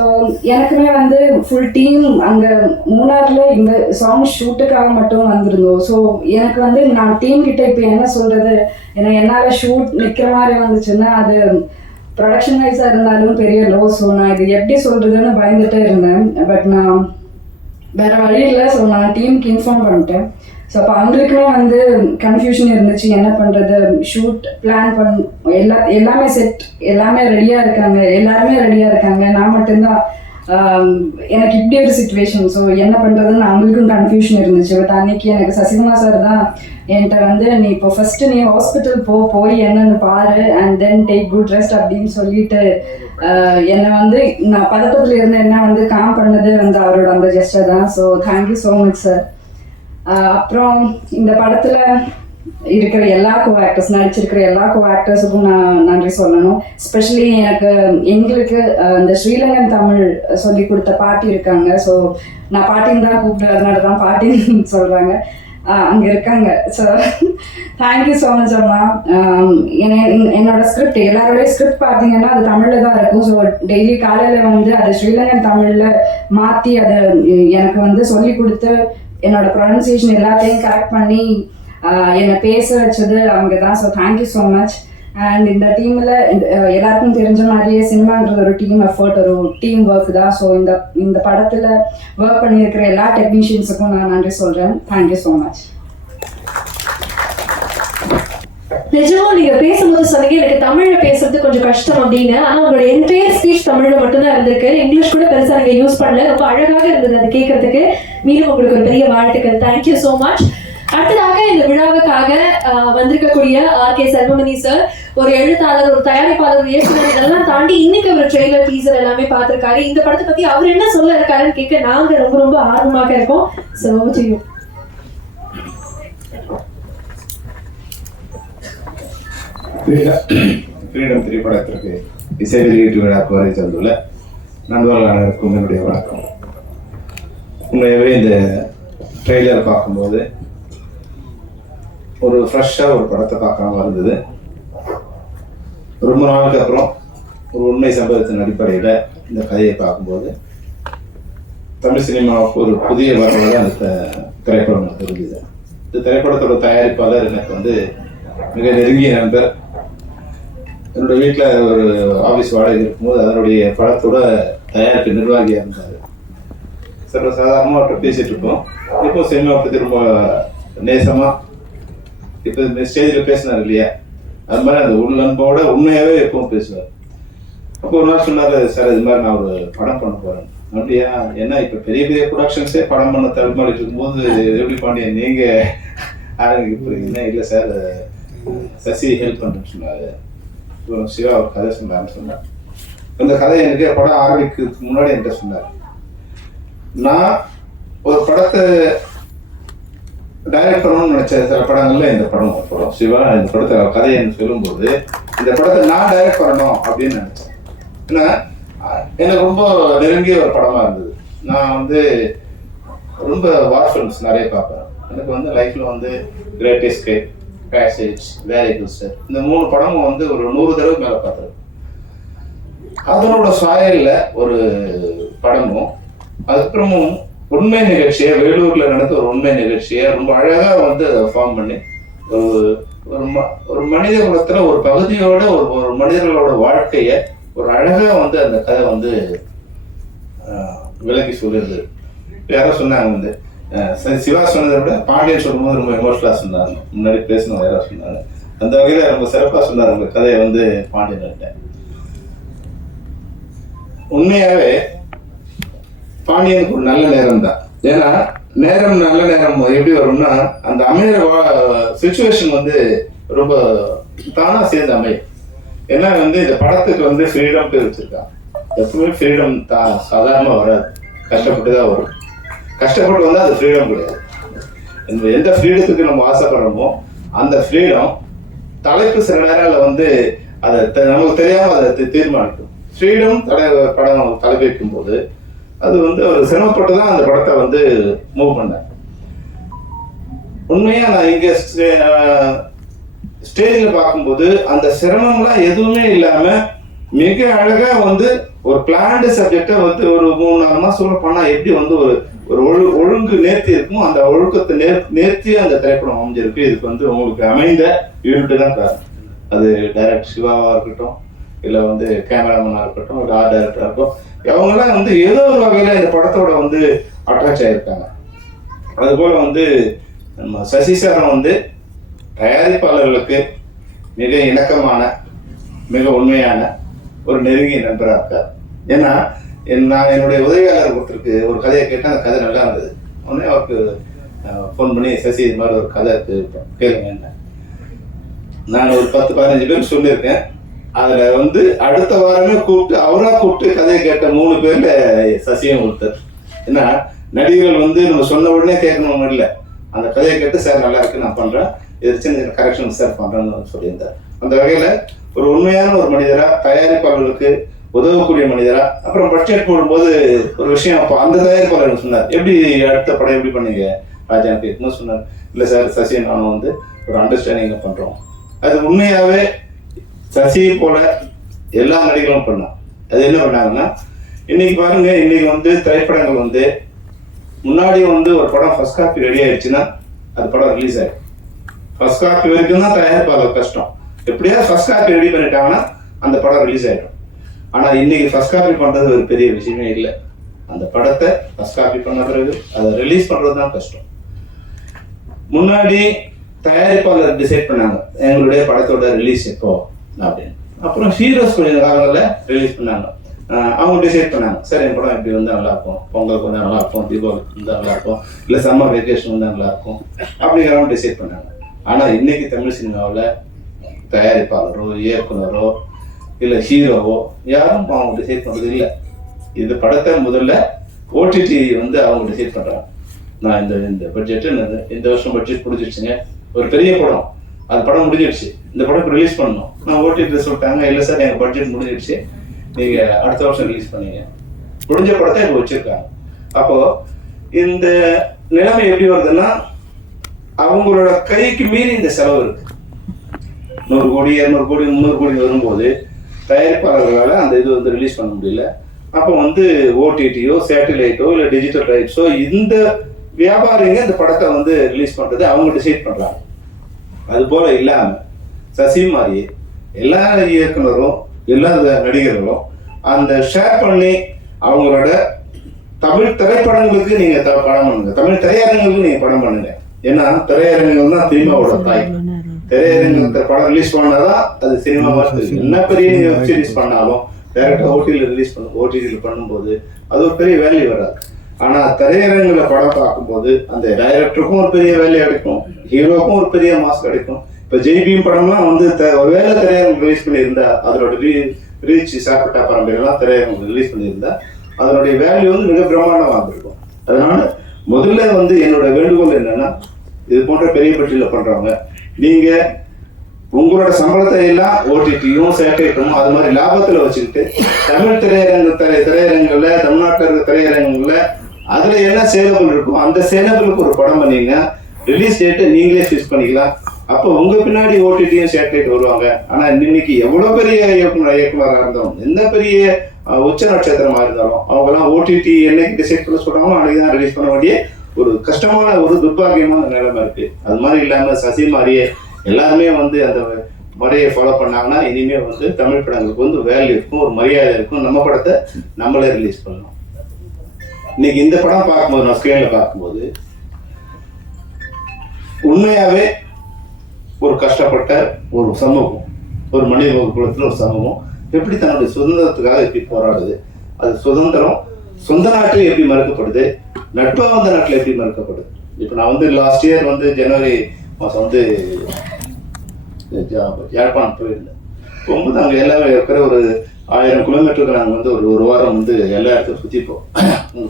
எனக்குமே வந்து ஃபுல் டீம் அங்கே மூணாரில் இந்த சாங் ஷூட்டுக்காக மட்டும் வந்திருந்தோம். ஸோ எனக்கு வந்து நான் டீம் கிட்ட இப்போ என்ன சொல்கிறது, ஏன்னா என்னால் ஷூட் நிற்கிற மாதிரி வந்துச்சுன்னா அது ப்ரொடக்ஷன் வைஸாக இருந்தாலும் பெரிய லோ. ஸோ நான் இது எப்படி சொல்கிறதுன்னு பயந்துகிட்டே இருந்தேன். பட் நான் வேறு வழி இல்லை. ஸோ நான் டீமுக்கு இன்ஃபார்ம் பண்ணிட்டேன். ஸோ அப்போ அவங்களுக்குமே வந்து கன்ஃபியூஷன் இருந்துச்சு, என்ன பண்ணுறது. ஷூட் பிளான் எல்லாமே செட், எல்லாமே ரெடியாக இருக்காங்க, எல்லாருமே ரெடியாக இருக்காங்க, நான் மட்டும்தான் எனக்கு இப்படி ஒரு சிச்சுவேஷன். ஸோ என்ன பண்ணுறதுன்னு அவங்களுக்கும் கன்ஃபியூஷன் இருந்துச்சு. பட் அன்னைக்கு எனக்கு சசிகுமார் சார் தான் என்கிட்ட வந்து, நீ இப்போ ஃபஸ்ட்டு நீ ஹாஸ்பிட்டல் போய் என்னென்னு பாரு and then take good rest அப்படின்னு சொல்லிட்டு என்னை வந்து நான் பதட்டத்தில் இருந்து என்ன வந்து காம் பண்ணது வந்து அவரோட அந்த ஜெஸ்டர் தான். So thank you so much sir. அப்புறம் இந்த படத்தில் இருக்கிற எல்லா கோ-ஆக்டர்ஸ், நடிச்சிருக்கிற எல்லா கோ-ஆக்டர்ஸுக்கும் நான் நன்றி சொல்லணும். ஸ்பெஷலி எங்களுக்கு இந்த ஸ்ரீலங்கன் தமிழ் சொல்லி கொடுத்த பாட்டி இருக்காங்க. ஸோ நான் பாட்டின்னு தான் கூப்பிடுறதுனால தான் பாட்டின்னு சொல்கிறாங்க, அங்கே இருக்காங்க. ஸோ தேங்க்யூ ஸோ மச் அம்மா. என்னோட ஸ்கிரிப்ட், எல்லாரோடைய ஸ்கிரிப்ட் பார்த்தீங்கன்னா அது தமிழில் தான் இருக்கும். ஸோ டெய்லி காலையில் வந்து அதை ஸ்ரீலங்கன் தமிழில் மாற்றி அதை எனக்கு வந்து சொல்லி கொடுத்து என்னோட ப்ரொனன்சியேஷன் எல்லாத்தையும் கரெக்ட் பண்ணி என்னை பேச வச்சது அவங்க தான். So thank you so much. And இந்த டீமில் எல்லாருக்கும் தெரிஞ்ச மாதிரியே சினிமான்றது ஒரு டீம் எஃபர்ட், ஒரு டீம் ஒர்க் தான். ஸோ இந்த படத்தில் ஒர்க் பண்ணியிருக்கிற எல்லா டெக்னீஷியன்ஸுக்கும் நான் நன்றி சொல்கிறேன். Thank you so much. நிஜமா நீங்க பேசும்போது சொன்னீங்க எனக்கு தமிழ்ல பேசுறது கொஞ்சம் கஷ்டம் அப்படின்னு. ஆனா உங்களோட என்டையர் ஸ்பீச் தமிழ்ல மட்டும்தான் இருந்திருக்கு, இங்கிலீஷ் கூட பெருசா நீங்க யூஸ் பண்ணல. ரொம்ப அழகாக இருந்தது அது கேட்கறதுக்கு. மீண்டும் உங்களுக்கு ஒரு பெரிய வாழ்த்துக்கள். Thank you so much. அடுத்ததாக இந்த விழாவுக்காக வந்திருக்கக்கூடிய ஆர்.கே. செல்வமணி சார், ஒரு எழுத்தாளர், ஒரு தயாரிப்பாளர், ஒரு இயக்குனர், இதெல்லாம் தாண்டி இன்னைக்கு ஒரு ட்ரெய்லர் டீசர் எல்லாமே பார்த்திருக்காரு. இந்த படத்தை பத்தி அவர் என்ன சொல்ல இருக்காருன்னு கேட்க நாங்க ரொம்ப ரொம்ப ஆர்வமாக இருக்கோம். ஸோ ஃப்ரீடம் திரைப்படத்திற்கு இசை வெளியீட்டு விழாக்கு வரை தந்துள்ள நண்பர்கள் அனைவருக்கும் என்னுடைய வணக்கம். உண்மையாகவே இந்த ட்ரெய்லர் பார்க்கும்போது ஒரு ஃப்ரெஷ்ஷாக ஒரு படத்தை பார்க்காம இருந்தது. ரொம்ப நாளுக்கு அப்புறம் ஒரு உண்மை சம்பவத்தின் அடிப்படையில் இந்த கதையை பார்க்கும்போது தமிழ் சினிமாவுக்கு ஒரு புதிய வரலாறு அந்த திரைப்படம் எனக்கு இருந்தது. இந்த திரைப்படத்தோட தயாரிப்பாளர் எனக்கு வந்து மிக நெருங்கிய நண்பர். என்னோட வீட்டில் ஒரு ஆஃபீஸ் வாடகை இருக்கும்போது அதனுடைய படத்தோட தயாரிப்பு நிர்வாகியாக இருந்தார். சாதாரணமாக அவர்கிட்ட பேசிகிட்டு இருக்கோம். இப்போ சினிமாவை பற்றி ரொம்ப நேசமாக இப்போ ஸ்டேஜில் பேசினார் இல்லையா, அது மாதிரி அந்த உள்ளன்போட உண்மையாகவே எப்பவும் பேசுவார். அப்போ ஒரு நாள் சொன்னார், சார் இது மாதிரி நான் ஒரு படம் பண்ண போகிறேன். அப்படியா, ஏன்னா இப்போ பெரிய பெரிய ப்ரொடக்ஷன்ஸே படம் பண்ண தடுமாறிட்டு இருக்கும்போது எப்படி பாண்டியன் நீங்கள் ஆரம்பிக்க போகிறீங்கன்னா, இல்லை சார் சசி ஹெல்ப் பண்ணுறேன்னு சொன்னார். சிவா ஒரு கதை சொன்னார்னு சொன்னார். இந்த கதை எனக்கு படம் ஆரம்பிக்கிறதுக்கு முன்னாடி என்கிட்ட சொன்னார். நான் ஒரு படத்தை டைரக்ட் பண்ணணும்னு நினைச்ச சில படங்கள்ல இந்த படம் சிவா இந்த படத்தை கதையை சொல்லும்போது இந்த படத்தை நான் டைரக்ட் பண்ணணும் அப்படின்னு நினைச்சேன். ஏன்னா எனக்கு ரொம்ப நெருங்கிய ஒரு படமா இருந்தது. நான் வந்து ரொம்ப வார் ஃபிலிம்ஸ் நிறைய பார்ப்பேன். எனக்கு வந்து லைஃப்ல வந்து கிரேட் எஸ்கேப், பேசேஜ், வேரி குஸ்டர் இந்த 3 படமும் வந்து ஒரு 100 தடவை மேல பார்த்தேன். அதனோட சாயல்ல ஒரு படமும், அதுக்கப்புறமும் உண்மை நிகழ்ச்சியை வேலூர்ல நடந்த ஒரு உண்மை நிகழ்ச்சியை ரொம்ப அழகா வந்து ஃபார்ம் பண்ணி ஒரு மனித குலத்துல ஒரு பகுதியோட ஒரு மனிதர்களோட வாழ்க்கைய ஒரு அழகா வந்து அந்த கதை வந்து விளக்கி சொல்லிருது. யாரோ சொன்னாங்க வந்து சிவா சொன்னதை விட பாண்டியன் சொல்லும்போது ரொம்ப எமோஷனலா சொன்னாங்க. முன்னாடி பேசினவங்க யாரோ சொன்னாங்க. அந்த வகையில ரொம்ப சிறப்பா சொன்னார் அந்த கதையை வந்து பாண்டியன். உண்மையாவே பாண்டியனுக்கு ஒரு நல்ல நேரம் தான். ஏன்னா நல்ல நேரம் எப்படி வரும்னா, அந்த அமையிற சிச்சுவேஷன் வந்து ரொம்ப தானா சேர்ந்து அமையும். ஏன்னா வந்து இந்த படத்துக்கு வந்து ஃப்ரீடம் பேர் வச்சிருக்காங்க. எப்பவுமே ஃப்ரீடம் தான் சாதாரணமா வராது, கஷ்டப்பட்டு தான் வரும். கஷ்டப்பட்டு வந்தா அது ஃப்ரீடம் கிடையாது. எந்த ஃப்ரீடத்துக்கு நம்ம ஆசைப்படுறோமோ அந்த ஃப்ரீடம் தலைப்பு சில நேரங்களில் வந்து அதை நமக்கு தெரியாம அதை தீர்மானிக்கும். ஃப்ரீடம் படம் தலைப்பு வைக்கும் போது அது வந்து அவர் சிரமப்பட்டு தான் அந்த படத்தை வந்து மூவ் பண்ணார். உண்மையா நான் இங்க ஸ்டேஜில் பார்க்கும்போது அந்த சிரமம்லாம் எதுவுமே இல்லாம மிக அழகா வந்து ஒரு பிளான்டு சப்ஜெக்டை வந்து ஒரு 3-4 மாசம் பண்ணா எப்படி வந்து ஒரு ஒழுங்கு நேர்த்தி இருக்குமோ அந்த ஒழுக்கத்தை நேர்த்தி அந்த திரைப்படம் அமைஞ்சிருக்கு. இதுக்கு வந்து உங்களுக்கு அமைந்த யூனிட் தான் காரணம். அது டைரக்டர் சிவாவா இருக்கட்டும், இல்லை வந்து கேமராமேனாக இருக்கட்டும், இல்லை ஆர்ட் டைரக்டராக இருக்கட்டும், அவங்கெல்லாம் வந்து ஏதோ ஒரு வகையில் இந்த படத்தோட வந்து அட்டாச் ஆகிருக்காங்க. அதுபோல் வந்து நம்ம சசி சாரம் வந்து தயாரிப்பாளர்களுக்கு மிக இணக்கமான, மிக உண்மையான ஒரு நெருங்கிய நண்பராக இருக்கார். ஏன்னா நான் என்னுடைய உதவியாளர் ஒருத்தருக்கு ஒரு கதையை கேட்டேன். அந்த கதை நல்லா இருந்தது. உடனே அவருக்கு ஃபோன் பண்ணி, சசி இது மாதிரி ஒரு கதை இருக்கு கேளுங்க. நான் ஒரு 10-15 பேர் சொல்லியிருக்கேன். அதுல வந்து அடுத்த வாரமே கூப்பிட்டு கதையை கேட்ட 3 பேர்ல சசியும் ஒருத்தர். ஏன்னா நடிகர்கள் வந்து நம்ம சொன்ன உடனே கேட்கணும் இல்லை, அந்த கதையை கேட்டு சார் நல்லா இருக்கு நான் பண்றேன், இது சின்ன கரெக்ஷன் சார் பண்றேன்னு சொல்லியிருந்தார். அந்த வகையில ஒரு உண்மையான ஒரு மனிதரா, தயாரிப்பாளர்களுக்கு உதவக்கூடிய மனிதரா. அப்புறம் பட்ஜெட் போடும்போது ஒரு விஷயம் அப்போ அந்த தயாரிப்பாளர் சொன்னார், எப்படி அடுத்த படம் எப்படி பண்ணீங்க ராஜா கேட்கும்போது சொன்னார், இல்லை சார் சசி நானும் வந்து ஒரு அண்டர்ஸ்டாண்டிங்க பண்றோம். அது உண்மையாவே சசியை போல எல்லா நடிகர்களும் பண்ணோம். அது என்ன பண்ணாங்கன்னா, இன்னைக்கு பாருங்க, இன்னைக்கு வந்து திரைப்படங்கள் வந்து முன்னாடி வந்து ஒரு படம் ஃபர்ஸ்ட் காப்பி ரெடி ஆயிடுச்சுன்னா அது படம் ரிலீஸ் ஆயிடும். ஃபர்ஸ்ட் காப்பி வரைக்கும் தான் தயாரிப்பாளர் கஷ்டம். எப்படியாவது ஃபர்ஸ்ட் காப்பி ரெடி பண்ணிட்டாங்கன்னா அந்த படம் ரிலீஸ் ஆயிடும். ஆனா இன்னைக்கு ஃபர்ஸ்ட் காப்பி பண்றது ஒரு பெரிய விஷயமே இல்லை. அந்த படத்தை ஃபர்ஸ்ட் காப்பி பண்ண பிறகு அதை ரிலீஸ் பண்றது தான் கஷ்டம். முன்னாடி தயாரிப்பாளர் டிசைட் பண்ணாங்க எங்களுடைய படத்தோட ரிலீஸ் எப்போ அப்படின்னு. அப்புறம் ஹீரோஸ் கொஞ்சம் காலங்களில் ரிலீஸ் பண்ணாங்க. அவங்க டிசைட் பண்ணாங்க, சார் என் படம் இப்படி வந்தால் நல்லா இருக்கும், பொங்கலுக்கு வந்தால் நல்லா இருக்கும், தீபாவளி வந்தால் நல்லா இருக்கும், இல்லை சம்மர் வெக்கேஷன் வந்தால் நல்லா இருக்கும் அப்படிங்கிறவங்க டிசைட் பண்ணாங்க. ஆனால் இன்னைக்கு தமிழ் சினிமாவில் தயாரிப்பாளரோ இயக்குனரோ இல்லை ஹீரோவோ யாரும் அவங்க டிசைட் பண்ணுறது இல்லை. இந்த படத்தை முதல்ல ஓடிடி வந்து அவங்க டிசைட் பண்ணுறாங்க. நான் இந்த பட்ஜெட்டு இந்த வருஷம் பட்ஜெட் முடிஞ்சிடுச்சுங்க, ஒரு பெரிய படம், அந்த படம் முடிஞ்சிடுச்சு, இந்த படம் ரிலீஸ் பண்ணணும். நான் ஓடிடி சொல்லிட்டாங்க, இல்லை சார் எங்கள் பட்ஜெட் முடிஞ்சிடுச்சு, நீங்கள் அடுத்த வருஷம் ரிலீஸ் பண்ணீங்க. முடிஞ்ச படத்தை இப்போ வச்சுருக்காங்க. அப்போது இந்த நிலைமை எப்படி வருதுன்னா, அவங்களோட கைக்கு மீறி இந்த செலவு இருக்கு. 100 கோடி 200 கோடி 300 கோடி வரும்போது தயாரிப்பாளர்களால் அந்த இது வந்து ரிலீஸ் பண்ண முடியல. அப்போ வந்து ஓடிடியோ சேட்டலைட்டோ இல்லை டிஜிட்டல் ரைட்ஸோ இந்த வியாபாரிங்க இந்த படத்தை வந்து ரிலீஸ் பண்ணுறது அவங்க டிசைட் பண்ணுறாங்க. அது போல இல்லாமல் சசி மாதிரி எல்லா இயக்குனரும் எல்லா நடிகர்களும் அந்த ஷேர் பண்ணி அவங்களோட தமிழ் திரைப்படங்களுக்கு நீங்க படம் பண்ணுங்க, தமிழ் திரையரங்குகளுக்கு நீங்க படம் பண்ணுங்க. ஏன்னா திரையரங்குகள் தான் சினிமாவோட தாய். திரையரங்கத்தை படம் ரிலீஸ் பண்ணாதான் அது சினிமாவா இருக்கு. என்ன பெரிய வெப் சீரிஸ் பண்ணாலும் டைரக்டா ஓடிடியில் ரிலீஸ் ஓடிடியில் பண்ணும்போது அது ஒரு பெரிய வேல்யூ வராது. ஆனா திரையரங்குல படம் பார்க்கும்போது அந்த டைரக்டருக்கும் ஒரு பெரிய வேல்யூ கிடைக்கும், ஹீரோக்கும் ஒரு பெரிய மாஸ் கிடைக்கும். இப்ப ஜெய்பீம் படம்லாம் வந்து ஒருவேளை திரையரங்கு ரிலீஸ் பண்ணியிருந்தா அதோட ரீச் சாப்பிட்டா பரம்பரைலாம் திரையரங்கு ரிலீஸ் பண்ணியிருந்தா அதனுடைய வேல்யூ வந்து மிக பிரம்மாண்டமாக இருந்திருக்கும். அதனால முதல்ல வந்து என்னோட வேண்டுகோள் என்னன்னா, இது போன்ற பெரிய பட்டியல பண்றவங்க நீங்க உங்களோட சம்பளத்தை எல்லாம் ஓடிடியும் சேட்டலைட்டும் அது மாதிரி லாபத்துல வச்சுக்கிட்டு தமிழ் திரையரங்குல தமிழ்நாட்டில் இருக்க திரையரங்குல அதுல என்ன சேலபிள் இருக்கும் அந்த சேலபிளுக்கு ஒரு படம் பண்ணீங்க, ரிலீஸ் டேட்டை நீங்களே ஃபிக்ஸ் பண்ணிக்கலாம். அப்போ உங்க பின்னாடி ஓடிடியும் சேட்டலைட் வருவாங்க. ஆனா இன்னைக்கு எவ்வளவு பெரிய இயக்குனராக இருந்தாலும் எந்த பெரிய உச்ச நட்சத்திரமா இருந்தாலும் அவங்க எல்லாம் ஓடிடி என்னைக்கு டிசைட் பண்ண சொல்றாங்களோ அன்னைக்கு தான் ரிலீஸ் பண்ண வேண்டிய ஒரு கஷ்டமான ஒரு துர்பாகியமான நிலைமை இருக்கு. அது மாதிரி இல்லாம சசி மாதிரியே எல்லாருமே வந்து அந்த முறையை ஃபாலோ பண்ணாங்கன்னா இனிமே வந்து தமிழ் படங்களுக்கு வந்து வேல்யூ இருக்கும், ஒரு மரியாதை இருக்கும். நம்ம படத்தை நம்மளே ரிலீஸ் பண்ணலாம். இன்னைக்கு இந்த படம் பார்க்கும்போது நான் ஸ்கிரீன்ல பார்க்கும்போது உண்மையாவே ஒரு கஷ்டப்பட்ட ஒரு சமூகம், ஒரு மனித குலத்துல ஒரு சமூகம் எப்படி தன்னுடைய சுதந்திரத்துக்காக எப்படி போராடுது, அது சுதந்திரம் சொந்த நாட்டில் எப்படி மறுக்கப்படுது, நட்பா வந்த நாட்டில் எப்படி மறுக்கப்படுது. இப்போ நான் வந்து லாஸ்ட் இயர் வந்து ஜனவரி மாதம் வந்து யாழ்ப்பாணம் போயிருந்தேன். போகும்போது அங்கே எல்லாமே இருக்கிற ஒரு 1000 கிலோமீட்டருக்கு நாங்கள் வந்து ஒரு வாரம் வந்து எல்லா இடத்தையும் சுற்றிப்போம்,